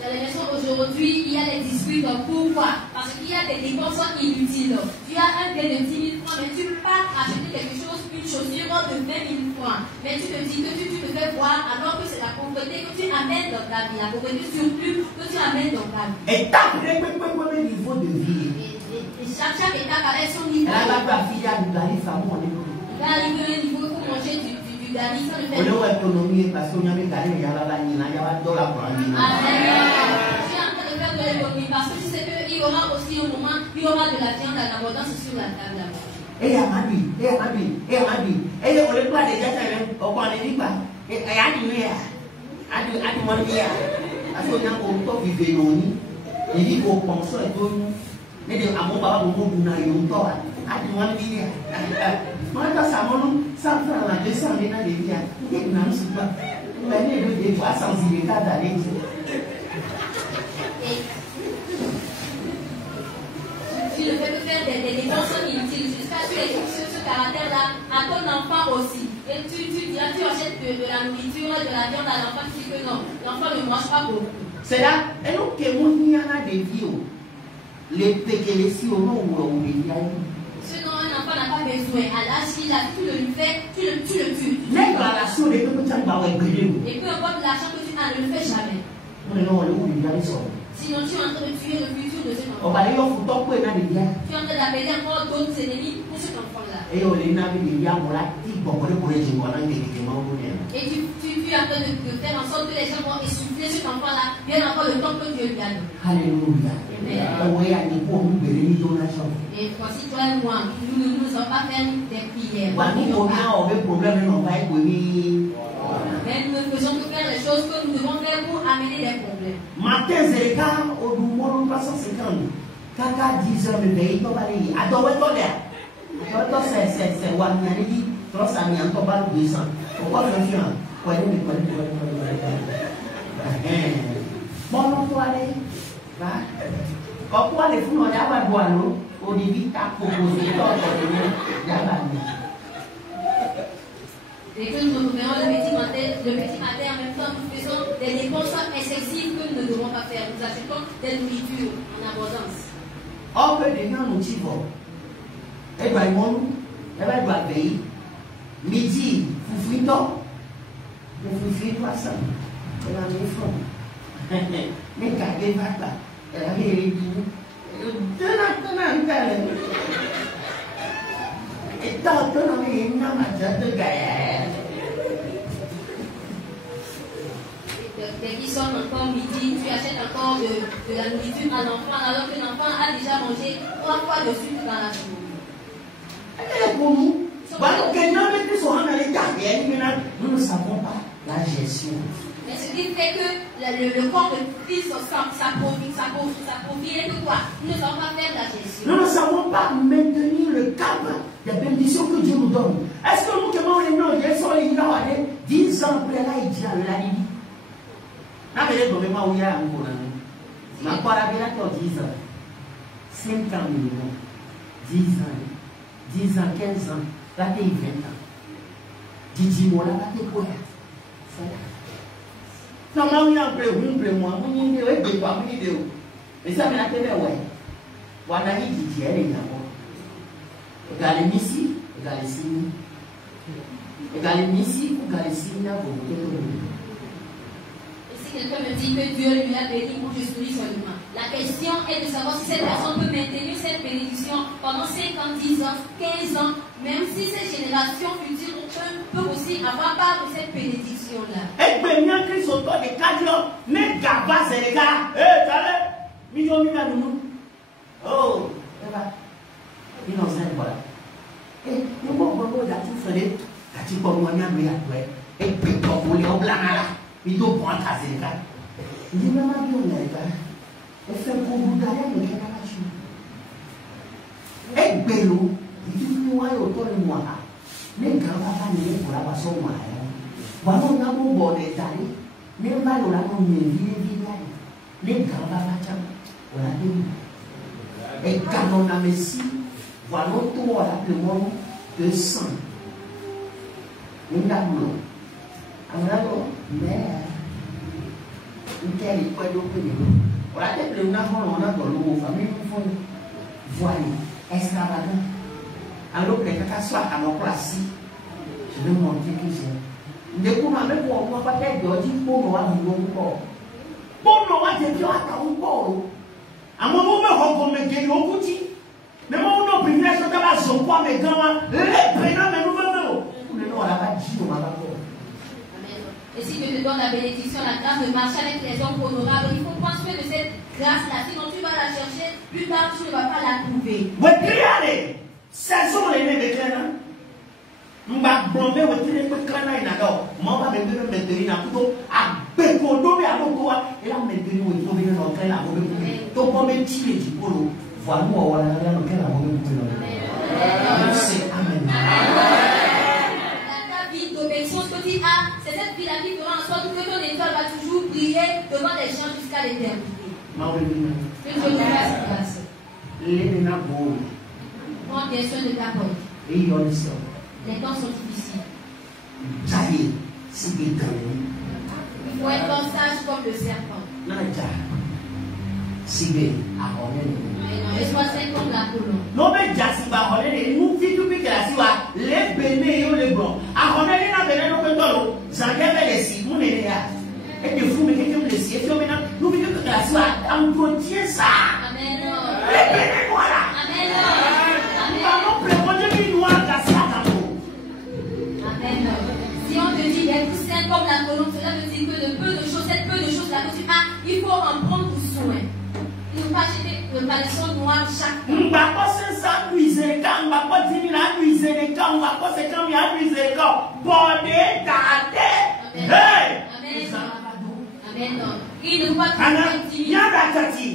Dans les maisons aujourd'hui, il y a des disputes. Pourquoi? Parce qu'il y a des dépenses inutiles. Tu as un gain de 10 000 francs, mais tu pars acheter quelque chose, une chaussure de 20 000 francs. Mais tu te dis que tu te fais voir alors que c'est la pauvreté que tu amènes dans ta vie, la pauvreté surplus que tu amènes dans ta vie. Et tape le niveau de vie. Et chaque étape avec son niveau. Elle va pas finir du gari fameux. Il va arriver au niveau pour manger du gari sans le faire. On a économie parce qu'on a mis gari, il y a la nina, il y a la dollar pour un nina. Tu es en train de faire de l'économie parce que tu sais qu'il y aura aussi un moment, il y aura de la viande en abondance sur la table. Et on ne peut pas déjà faire au point de vue. Et à l'hiver, à l'hiver, parce qu'on a encore vivre et vivre au pension et tout. Mais à mon papa, on a eu un temps. À l'hiver, moi, quand ça m'a ça prend la 200 000 ans de vie. Il y a une annonce. Mais des fois, sans y aller. Tu ne peux faire des dépenses inutiles. Jusqu'à tu éduques ce caractère-là à ton enfant aussi. Et tu achètes de la nourriture, de la viande à l'enfant, tu dis que non, l'enfant ne mange pas beaucoup. C'est là, et nous qui avons des vies, les péqués, si on a sinon, un enfant n'a pas besoin. À l'âge qu'il a, tu le fais, tu le tues. Et peu importe l'argent que tu as, ne le fais jamais. Sinon, tu es en train de tuer le futur de cet enfant. Tu es en train d'appeler encore d'autres ennemis pour cet enfant-là. Et tu es en train de faire en sorte que les gens vont essouffler cet enfant-là, bien encore le temps que Dieu lui a donné. Alléluia. Et voici toi et moi, nous ne nous allons pas faire des prières. Mais nous ne faisons que faire les choses que nous devons faire pour amener des problèmes. Matin, c'est quand au Dumont 350. Kaka 10 heures, le pays, on va aller. Attends, c'est Wanyani, 300 000, on va le 200. Pourquoi faire ça? Bon, on peut aller. Pourquoi les fous n'ont pas boire l'eau? Au début, tu as proposé et que nous revenons le petit matin, en même temps, nous faisons des dépenses excessives que nous ne devons pas faire. Nous achetons des nourritures en abondance. On peut devenir un outil fort. Et bien, elle va payer. Midi, vous faites tout. Vous faites 300. Elle a 1000 francs. Mais gardez pas là. Elle a réduit. Et tant que nous avons une amatière de gaillard. Dès qu'ils sont encore midi, tu achètes encore de la nourriture à l'enfant, alors que l'enfant a déjà mangé 3 fois de sucre dans la journée. Et pour nous, nous ne savons pas la gestion. Mais ce qui fait que le corps de Christ s'approvie et que quoi? Nous ne savons pas faire la gestion. Nous ne savons pas maintenir le cap des bénédictions que Dieu nous donne. Est-ce que nous qui avons les noms, ils sont les gens 10 ans après là, il dit à la Libye. N'a-t-il pas de mémoire où il y a un peu de ma part avec la 10 ans. 50 millions. 10 ans. 10 ans, 15 ans. Là, t'es 20 ans. 10 mois là, t'es quoi? Non, moi, il y a un peu, moi, il y a un peu, mais ça, mais la ouais. Voilà, il dit, elle est d'abord. Égale ici, égale ici. Égale ici, égale ici, là, vous et si quelqu'un me dit que Dieu lui a béni pour que je souris seulement, la question est de savoir si cette personne peut maintenir cette bénédiction pendant 5 ans, 10 ans, 15 ans, même si cette génération future peut aussi avoir part de cette bénédiction-là. Et bien, Christ, au temps de 4 ans, mais Gabas et les gars, oh, innocent, voilà. Et nous avons tout fait, tu peux moi, et puis pour les blancs là, il doit prendre à ces gars. Il dit, maman, on est là. Et fait pour vous d'aller, mais qu'elle a pas. Et Bello, il dit, moi, autour de moi, les grands-papas n'est pour la façon moi. Voilà, on a mon bon détail, mais on va là, on est vide, les grands-papas, on a dit. Et quand on a Messi, voilà tout le monde de sang. On a l'eau. On a l'eau, mais on a les poids d'eau. On a des plans, on a dans l'eau, famille, on fait voilà, extravagant. Alors que quelqu'un soit à mon place, je vais montrer que c'est. Dès qu'on a même pour moi, peut-être, je dis pour moi, on va encore. Pour moi, je dis encore. À mon moment, on me dit, on dit, mais mon nom, privilège, on va se voir, mais quand les prénoms, mais nous venons. Nous, on n'a pas dit, on va pas. Et si Dieu te donne la bénédiction, la grâce de marcher avec les hommes honorables, il faut prendre soin de cette grâce-là. Sinon, tu vas la chercher, plus tard, tu ne vas pas la trouver. Oui, regardez, saison les nez de Cléna. Nous allons blonder au tiré de Cléna et Nagao. Moi, je vais me mettre dans le à Bécodo et à l'autre. Et là, maintenant, il faut venir dans le Cléna. Donc, on met tirer du polo. Voilà, on va aller dans le Cléna. C'est Amen. C'est cette vie-là qui fera en sorte que ton étoile va toujours briller devant les gens jusqu'à l'éternité. Que Dieu te fasse grâce. Prends bien soin de ta porte. Les temps sont difficiles. Il faut être sage comme le serpent. Et sois sain comme la colombe. Non, mais Jassi va revenir, nous fit tout piquer la siwa, les bénés et les blancs. À revenir dans le bénin, nous faisons j'en ai les six, nous les là. Et de fou, mais quelqu'un les six, et maintenant, nous vivons que la siwa, entretient ça. Amen. Les bénés, voilà. Amen. Nous allons préparer une noire à ça dans l'eau. Amen. Si on te dit d'être sain comme la colombe, cela veut dire que de peu de choses, cette peu de choses là que tu as, il faut en prendre soin. Il ne faut pas jeter le caleçon noir chaque fois. On va pas se s'amuser quand on va pas dire amuser quand on va pas se quand il amuser quand bonnet tarte. Hey! Amen. Il ne faut pas il y a la tati.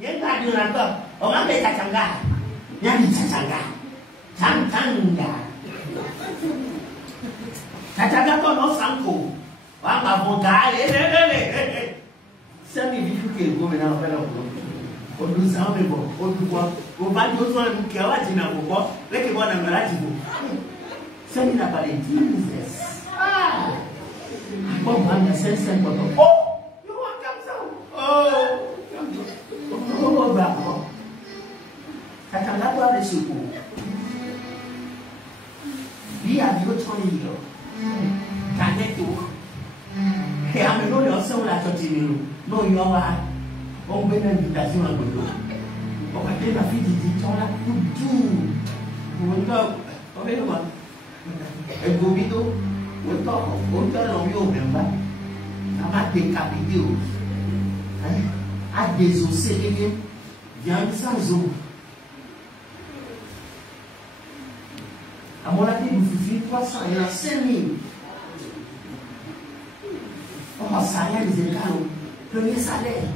Il y a la durateur. On va mettre ta changa. Il y a une changa. Changa. Changa ton sanko. On va monter. C'est mes vidéos que vous maintenant on fait là. On nous a mis bon, on nous voit, on va nous voir le bouquet, on va dire n'importe mais que moi on a dit bon. Ça n'a pas les 10 ah. Bon, on a 5 oh, you want comme ça. Oh, bravo. Ça t'a là pour les secours. Lui a dit autre livre. Canetto. Et à nous le sang la continue. Non, il y aura on met une invitation à Bodo. On va dire la fille dit on l'a tout. On va voir. Et Bobido, on t'a l'envie au même bas. Ça va décapiter. À désosser les liens. Viens sans eau. À mon avis, vous faites 300, il y en a 5000. Oh, ça y est, les écarts. Premier salaire.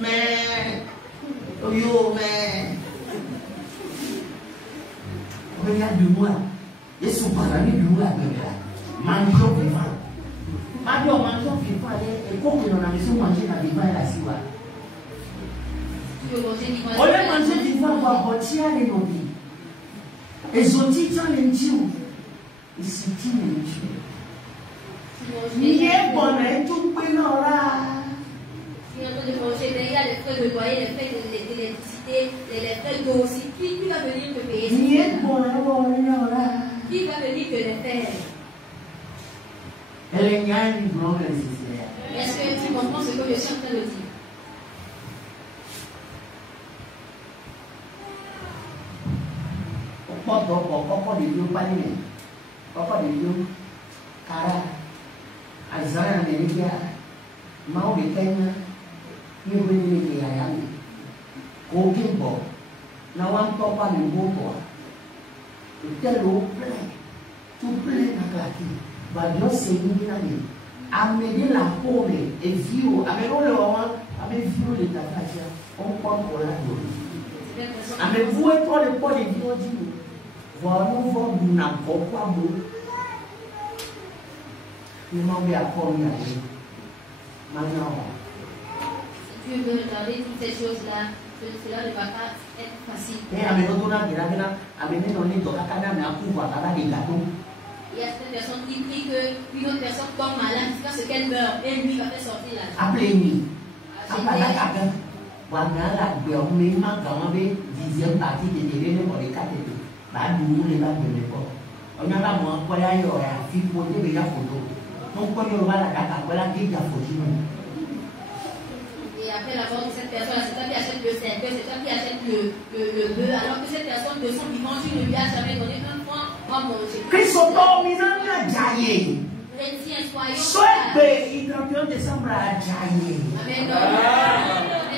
Mais, yo, mais, regarde du moi, et son parami du moi, mangeons vivant. Alors, mangeons vivant, et comme nous avons besoin de manger la vivant et la siwa. On a mangé vivant pour apporter à l'énobi. Et je dis, tiens, les dieux, Ici, tu me tues. Il est bon, tout peut n'aura. Si on peut manger, il y a les frais de loyer, les frais d'électricité, les frais d'eau aussi. Qui va venir te payer? Il est bon, n'aura. Qui va venir te les faire? Elle est gagne du grand nécessaire. Est-ce que tu comprends ce que je suis en train de dire? Papa de Dieu, Palime. Papa de Dieu, Cara. Azara Amerika. Mao de Kenya. Ni wini ni Yayami. Kokimbo. Na wan papa ni Bokoa. Tel au plein. Tout plein à claquer. Va Dieu s'éliminer à lui. Amener la pauvre et vieux. Amener le moment. Amener vieux de ta fatia. On prend pour la gloire. Amenez-vous et toi le poids de Dieu. Voilà, nous n'avons pas beau. Nous m'avons appris à lui. Maintenant, si tu veux regarder toutes ces choses-là, cela ne va pas être facile. Mais il y a certaines personnes qui crient qu'une autre personne tombe malade jusqu'à ce qu'elle meure et lui va faire sortir l'argent. Appelez-lui. Voilà, dixième partie de TV pour les 4 étés. Nous les va de l'époque. On a pas moins quoi y aura fille pour des photos. Donc quand il y aura la date, voilà qui a photo. Et après la mort de cette personne, c'est toi qui achète le cercueil, c'est toi qui achète le bœuf, alors que cette personne de son vivant, tu ne lui as jamais donné un franc pour manger. Christophe, il a jaillé. Chrétien, soyons. Soit il 31 décembre à jaillé. Amen.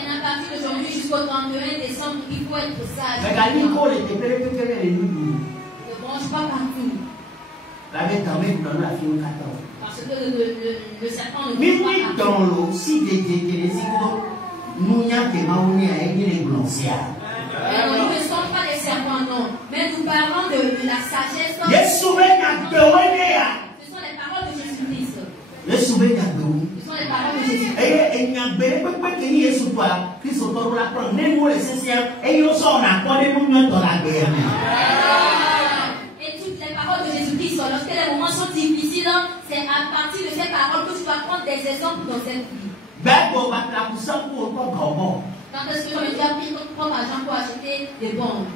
À partir d'aujourd'hui jusqu'au 31 décembre, il faut être sage. Mais la ligne était pérée. Ne mange pas partout. La bête en met dans la fille 14. Parce que le serpent ne mais mange pas dans l'eau, si des nous n'y a que Maouni à les blanchières. Nous ne sommes pas des serpents, non. Mais nous parlons de la sagesse. Ce sont les paroles de Jésus-Christ. Le souvenir de nous. Ce sont les paroles de Jésus-Christ. Et il n'y a pas de qui est sous toi. Christ autour de la prendre. Même moi, l'essentiel. Et ils sont en accord et nous dans la guerre. Et toutes les paroles de Jésus-Christ, lorsque les moments sont difficiles, c'est à partir de ces paroles que tu vas prendre des exemples dans cette vie. Quand est-ce que tu as pris ton propre argent pour acheter des bombes?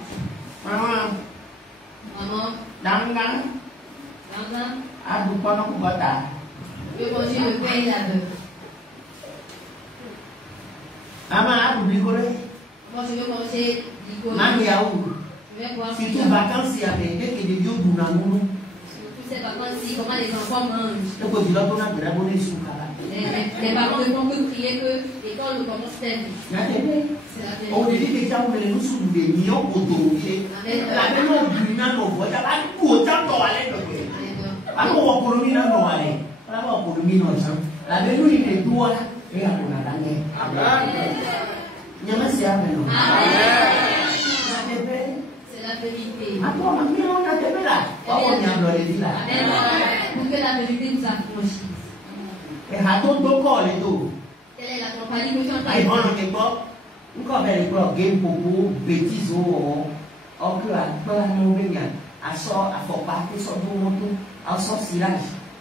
Maman. Maman. Je vais manger le pain et la bœuf. Maman, Moi, je vais manger du goût. Je vais boire. Si tu vacances, il y a des gens qui disent que toutes ces vacances-ci, comment les enfants mangent. Les parents ne font que crier que l'école commence telle. C'est la vérité. On dit que les gens nous souffrent des millions d'autoroutes. La même chose, nous voyons autant de aller. Alors, on peut nous aller. Alors, on peut nous aller. La même chose, il est droit et à mon attaque. Amen. C'est la vérité. Attends, on a été là. On y a bloqué là. Pour que la vérité nous affranchisse. Et à ton corps, les dos. Quelle est la compagnie que tu entends? Aïe, bon, on est bon. Nous avons les blocs, game pour bêtises, on peut à sort, à fort partir, sur tout le monde, à sort silage.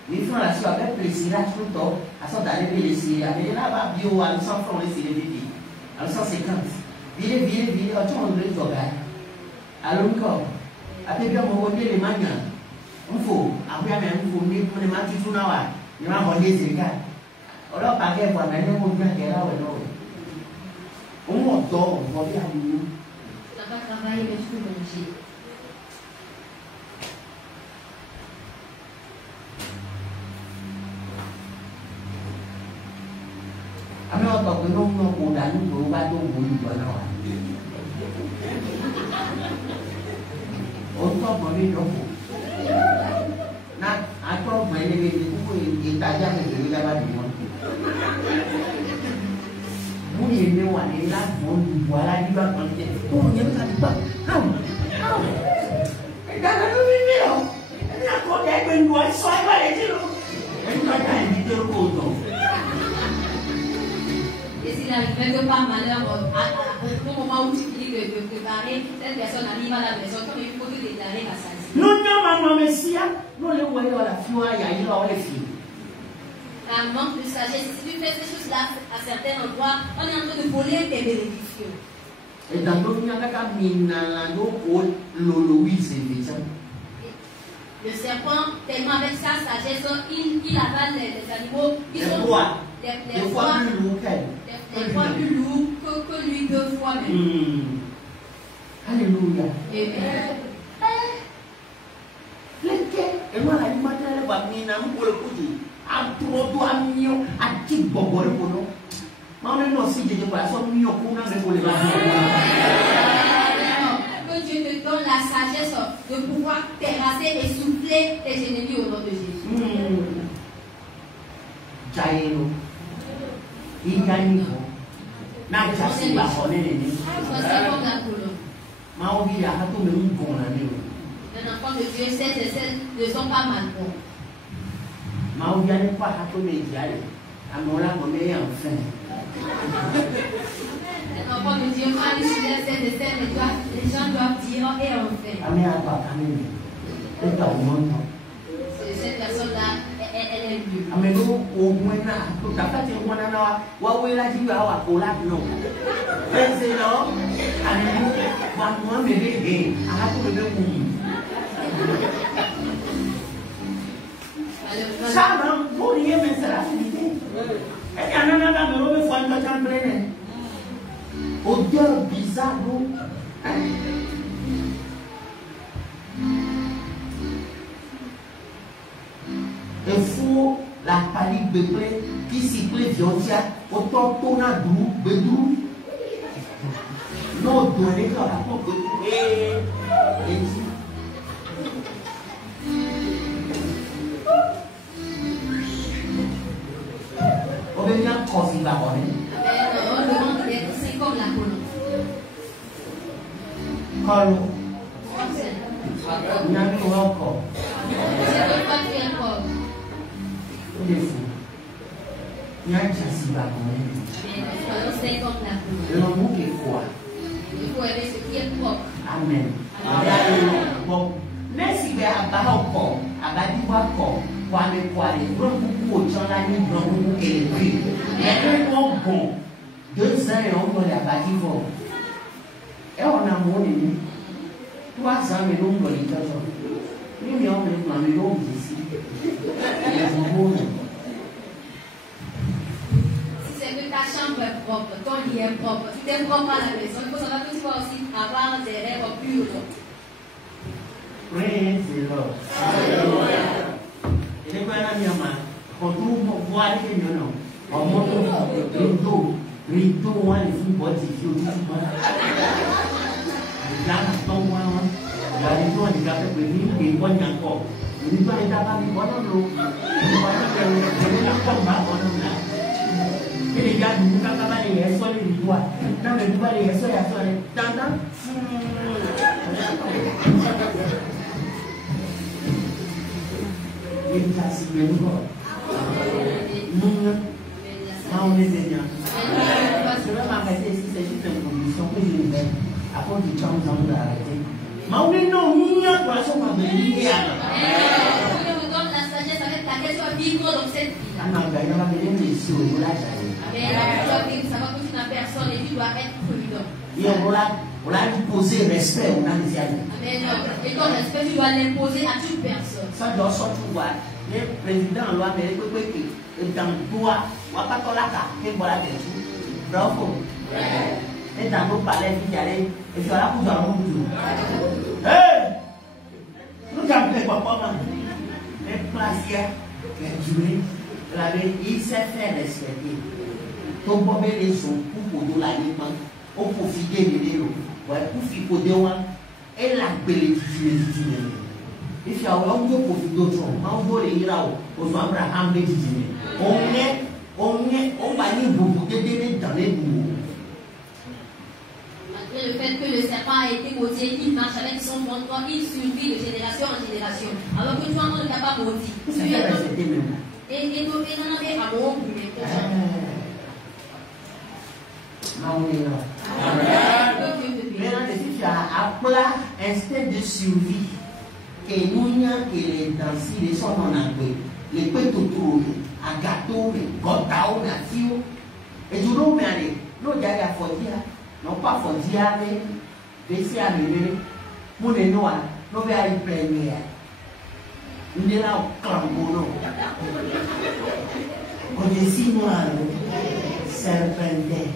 Les francs là, avec les silages tout le temps, à sort d'aller les silages. Mais là, bio, à 100 francs, les silages, à 150. Vire, tu m'en veux le gars. Alors, encore, après bien, on va dire les manières. Il faut, après, il faut, on est marqué tout là. Il m'a envoyé des gars. Alors, par exemple, on a un mot bien qui est là, on m'entend, on va bien à nous. Tu n'as pas travaillé, mais tu peux manger. Alors, on va nous condamner, on va nous on va nous nah, aku main di buku kita aja yang lewat di mana. Mungkin ini wanita mau dibuat di bawah mana? Oh, yang tadi pak, jangan dulu ini loh. Ini aku dia penjual soal balik dulu. Ini macam ini terkutuk. Et s'il arrivait que par malheur, au moment où tu finis de préparer, cette personne arrive à la maison, comme il faut te déclarer la salle. Nous sommes Un manque de sagesse. Si tu fais ces choses-là à certains endroits, on est en train de voler tes bénédictions. Et dans d'autres, il y a le serpent, tellement avec sa sagesse, il avale les animaux qui sont les fois plus lourds que lui 2 fois même. Alléluia. Amen. Et moi, la matin, elle va venir dans le coup. À trop de amis, à qui bobo le bono. Mais non, si je dis pas, ça mieux qu'on a même pour les que Dieu te donne la sagesse de pouvoir terrasser et souffler tes ennemis au nom de Jésus. Jaïno. Il y a une fois. N'a pas si la connaît. C'est comme la colonne. Ma vie a tout le monde pour l'année. Un enfant de Dieu, celles et celles ne sont pas mal bons. Ma vie n'est pas à tout le monde. Alors là, on est enfin. Un enfant de Dieu, quand il soulève celles et celles, les gens doivent dire et enfin. Cette personne-là, elle est mieux. Amen. Au moins, tout à fait, on a la vie à la colère, non. C'est là, amen. Moi, bébé, à tout le monde. Ça, non, vous rien, mais c'est la finité. Et il y en a un qui me fait un peu odeur bizarre, non? Il faut la palique de blé qui s'y plaît viotia, autant qu'on a bedou. Non, donner la porte de on veut bien causer la bonne. On demande d'être c'est comme la colonne. Colonne. Il y a mis encore. C'est comme pas tu es encore. Il est fou. Il y a un chassis la bonne. C'est comme la colonne. L'amour est quoi? Il faut aimer ce qui est propre. Amen. Bon, mais si vous avez un corps, un bâtiment corps, quoi, beaucoup de gens là, nous beaucoup élevé. Mais bon, 2 ans et on doit la bâtiment. Et on a mon ami. 3 ans mais nous doit les faire. Nous on met dans le long ici. Si c'est que ta chambre est propre, ton lit est propre, tu t'es propre à la maison, il faut savoir que tu vas aussi avoir des rêves purs. Praise the Lord. Et les gens qui ont voir les gens, on montre rideau, on les fout boire des filles. Là, on voit, il y a des gens qui ont venir et on y encore. Il n'y a pas de bonheur. Et les gars, nous avons pas les ressois les doigts. Non, mais nous avons les ressois, il y a ça. T'entends? Il y a si bien nous. Nous, on est bien. Je vais m'arrêter ici, c'est juste une condition que je vais mettre. Après, du temps, nous allons arrêter. Mais on est non, nous, pour la somme de l'île. Dieu vous donne la sagesse avec laquelle tu vas vivre dans cette vie. Ah non, il y a des gens qui sont là. Mais là, tu dois vivre, savoir que tu n'as personne et tu dois être prudent. Et on l'a imposé respect, on a des amis. Mais non, et ton respect, tu dois l'imposer à toute personne. Ça doit sortir, les présidents, loi, mais les dans toi, on va pas t'en la carte, et voilà, bravo. Et dans nos palais, il y a les, et tu vas là pour dans le monde. Hey! Nous avons fait quoi, les placiers, les jurés, il s'est fait respecter. Ton bon les sont pour la ligne, au profit des vidéos, pour ficoter et la bénédiction. If you are wrong, you profit d'autres. On va les ira au Abraham légitime. On va y beaucoup d'aider dans les bouts. Malgré le fait que le serpent a été maudit, il marche avec son bon corps, il survit de génération en génération. Alors que toi, on ne t'a pas maudit. Et nous, on est à mon bout. Maintenant, si tu as un plat instinct de survie, que nous avons les danses, les sons en anglais, les petits à gâteau, les gâteaux, les fio. Et tout le monde allait, nous allons à Fodia, non pas Fodia, mais Bessie à l'île, mon est noir, nous allons à une première. Nous allons au clambono. On est si noir, serpentin.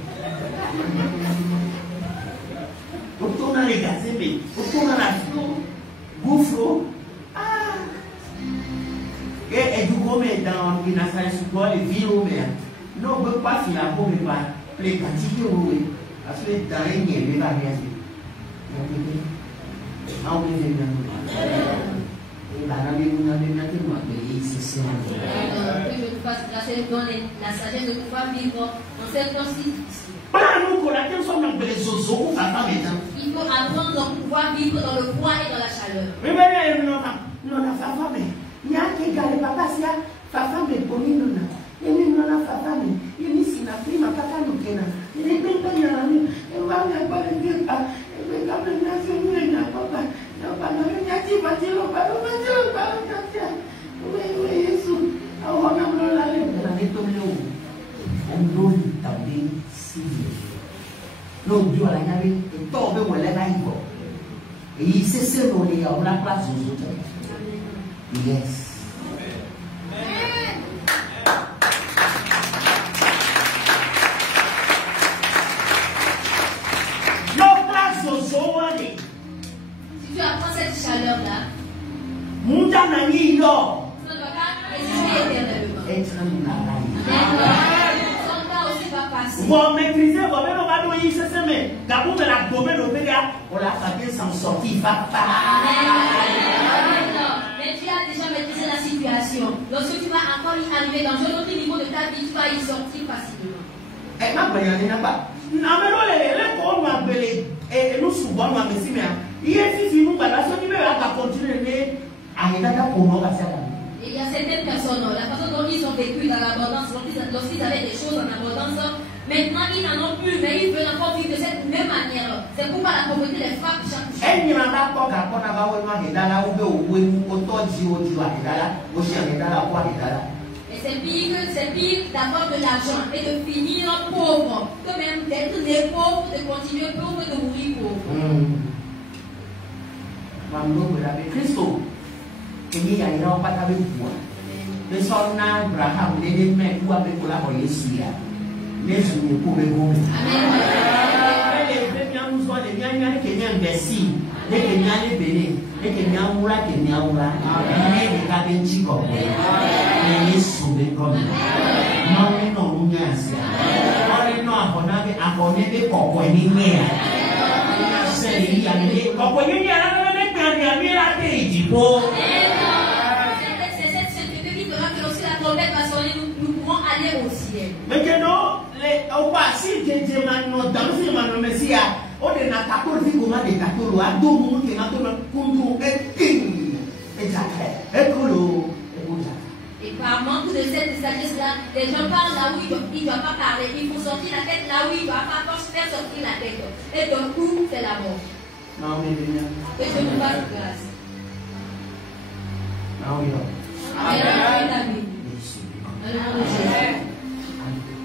On tourne les gazébés, on tourne la flot, boufflo. Ah! Et du coup, dans une assaillant les villes, non, on ne peut pas finir pour les pratiquer. Parce que dans les niais, les barrières. Et là, nous avons c'est ça. Que je te fasse grâce et nous donne la sagesse de pouvoir vivre dans cette constitution. Il faut apprendre à pouvoir vivre dans le froid et dans la chaleur. Non, Dieu a la gare et tombe où elle est là. Et il sait ce qu'on est à la place aux autres. Yes. La place aux autres. Si tu apprends cette chaleur-là, mon ami, non. tu ne vas pas résister éternellement. Éternellement. Son temps aussi va passer. Vous maîtrisez, vous avez le bâton, il se met. D'abord, la gomme, le pédia, on l'a fait s'en sortir, il va pas. Mais tu as déjà maîtrisé la situation. Lorsque tu vas encore y arriver dans un autre niveau de ta vie, tu vas y sortir facilement. Et ma belle, il n'y a pas. Non, mais les corps m'appellent et nous souvent, ma messie, mais il est si nous, la personne qui va continuer à être pour nous, à faire. Il y a certaines personnes, la façon dont ils ont vécu dans l'abondance, lorsqu'ils avaient des choses en abondance, maintenant ils n'en ont plus, mais ils veulent encore vivre de cette même manière. C'est pourquoi la pauvreté les frappe chaque jour. Et c'est pire d'avoir de l'argent et de finir pauvre, que même d'être né pauvre, de continuer pauvre et de mourir pauvre. Ini yang kita dapat kami buat. Besarnya Abraham dia menguat berkulah oleh Yesus ya. Yesus menguat berkulah. Amin. Ele yang musuh dia yang Kenya besi, dia Kenya ni beli, dia Kenya murah. Ini kita benci kau. Yesus berkulah. Mana nongnya sih? Orang nong apa ni dia kau ini ni. Seri yang ni kau ini ni orang ni kerja ni lah dia jipo. Nous pourrons aller au ciel. Maintenant, au passé, j'ai maintenant dans ce moment, Messia, on est dans 14 jours, on est dans 14 jours, à 2 mois, on est dans 14 jours, et par manque de cette sagesse-là, les gens parlent là où ils ne doivent pas parler. Il faut sortir la tête là où ils ne doivent pas faire sortir la tête. Et donc, où c'est la mort. Non, mais bien. Que je vous fasse grâce. Non, oui. Amen.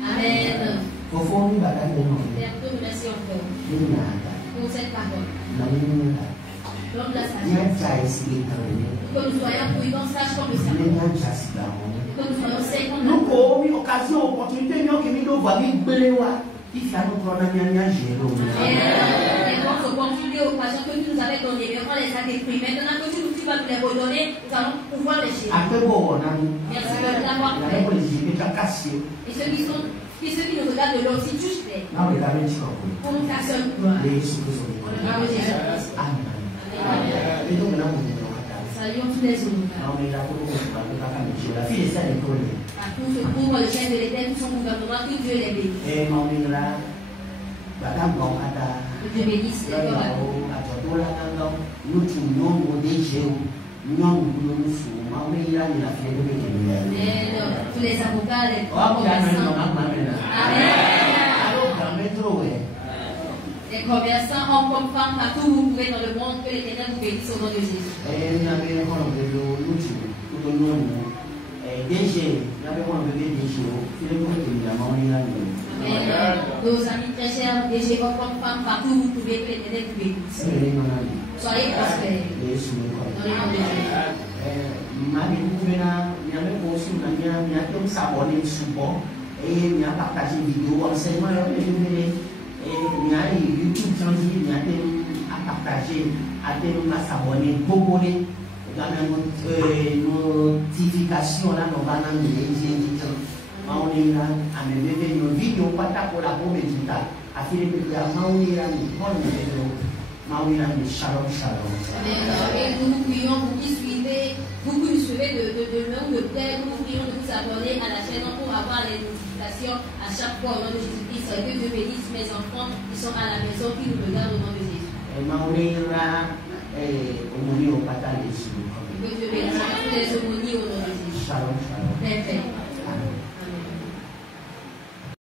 Amen. Au fond, nous allons Merci encore pour cette parole. L'homme de la sagesse. Que nous soyons prudents, sages comme le serpent. Que nous soyons secs comme nous avons eu occasion, opportunité, nous avons eu il faut nous prendre un les bonnes opportunités, occasions que tu nous avais données, mais on les a détruites. Maintenant que tu vas nous les redonner, nous allons pouvoir les gérer. Merci de l'avoir fait. Et ceux qui nous regardent de l'eau, si tu fais, pour nous faire seul gloire. Au nom de Jésus. Amen. Saluons tous les hommes. Partout se trouve le chef de l'Éternel, son gouvernement, que Dieu les bénisse. Que Dieu bénisse les corps. Tous les avocats, les commerçants. Amen. Les commerçants, hommes comme femmes, partout où vous pouvez dans le monde, que l'Éternel vous bénisse au nom de Jésus. Nos amis très chers, DG, hommes comme femmes, partout où vous pouvez, que l'Éternel vous bénisse. Soyez prospères. Dans le nom de Jésus. YouTube à partager, à s'abonner, notification là, nous allons nous nos vidéos, pas ta pour la bonne résultat. À Philippe, shalom, shalom. Et nous vous prions, vous qui suivez, vous qui nous suivez de loin ou de près, nous vous prions de vous abonner à la chaîne pour avoir les notifications à chaque fois au nom de Jésus-Christ. Que Dieu bénisse mes enfants qui sont à la maison, qui nous regardent au nom de Jésus. Que Dieu bénisse les aumôniers au nom de Jésus. Shalom, shalom.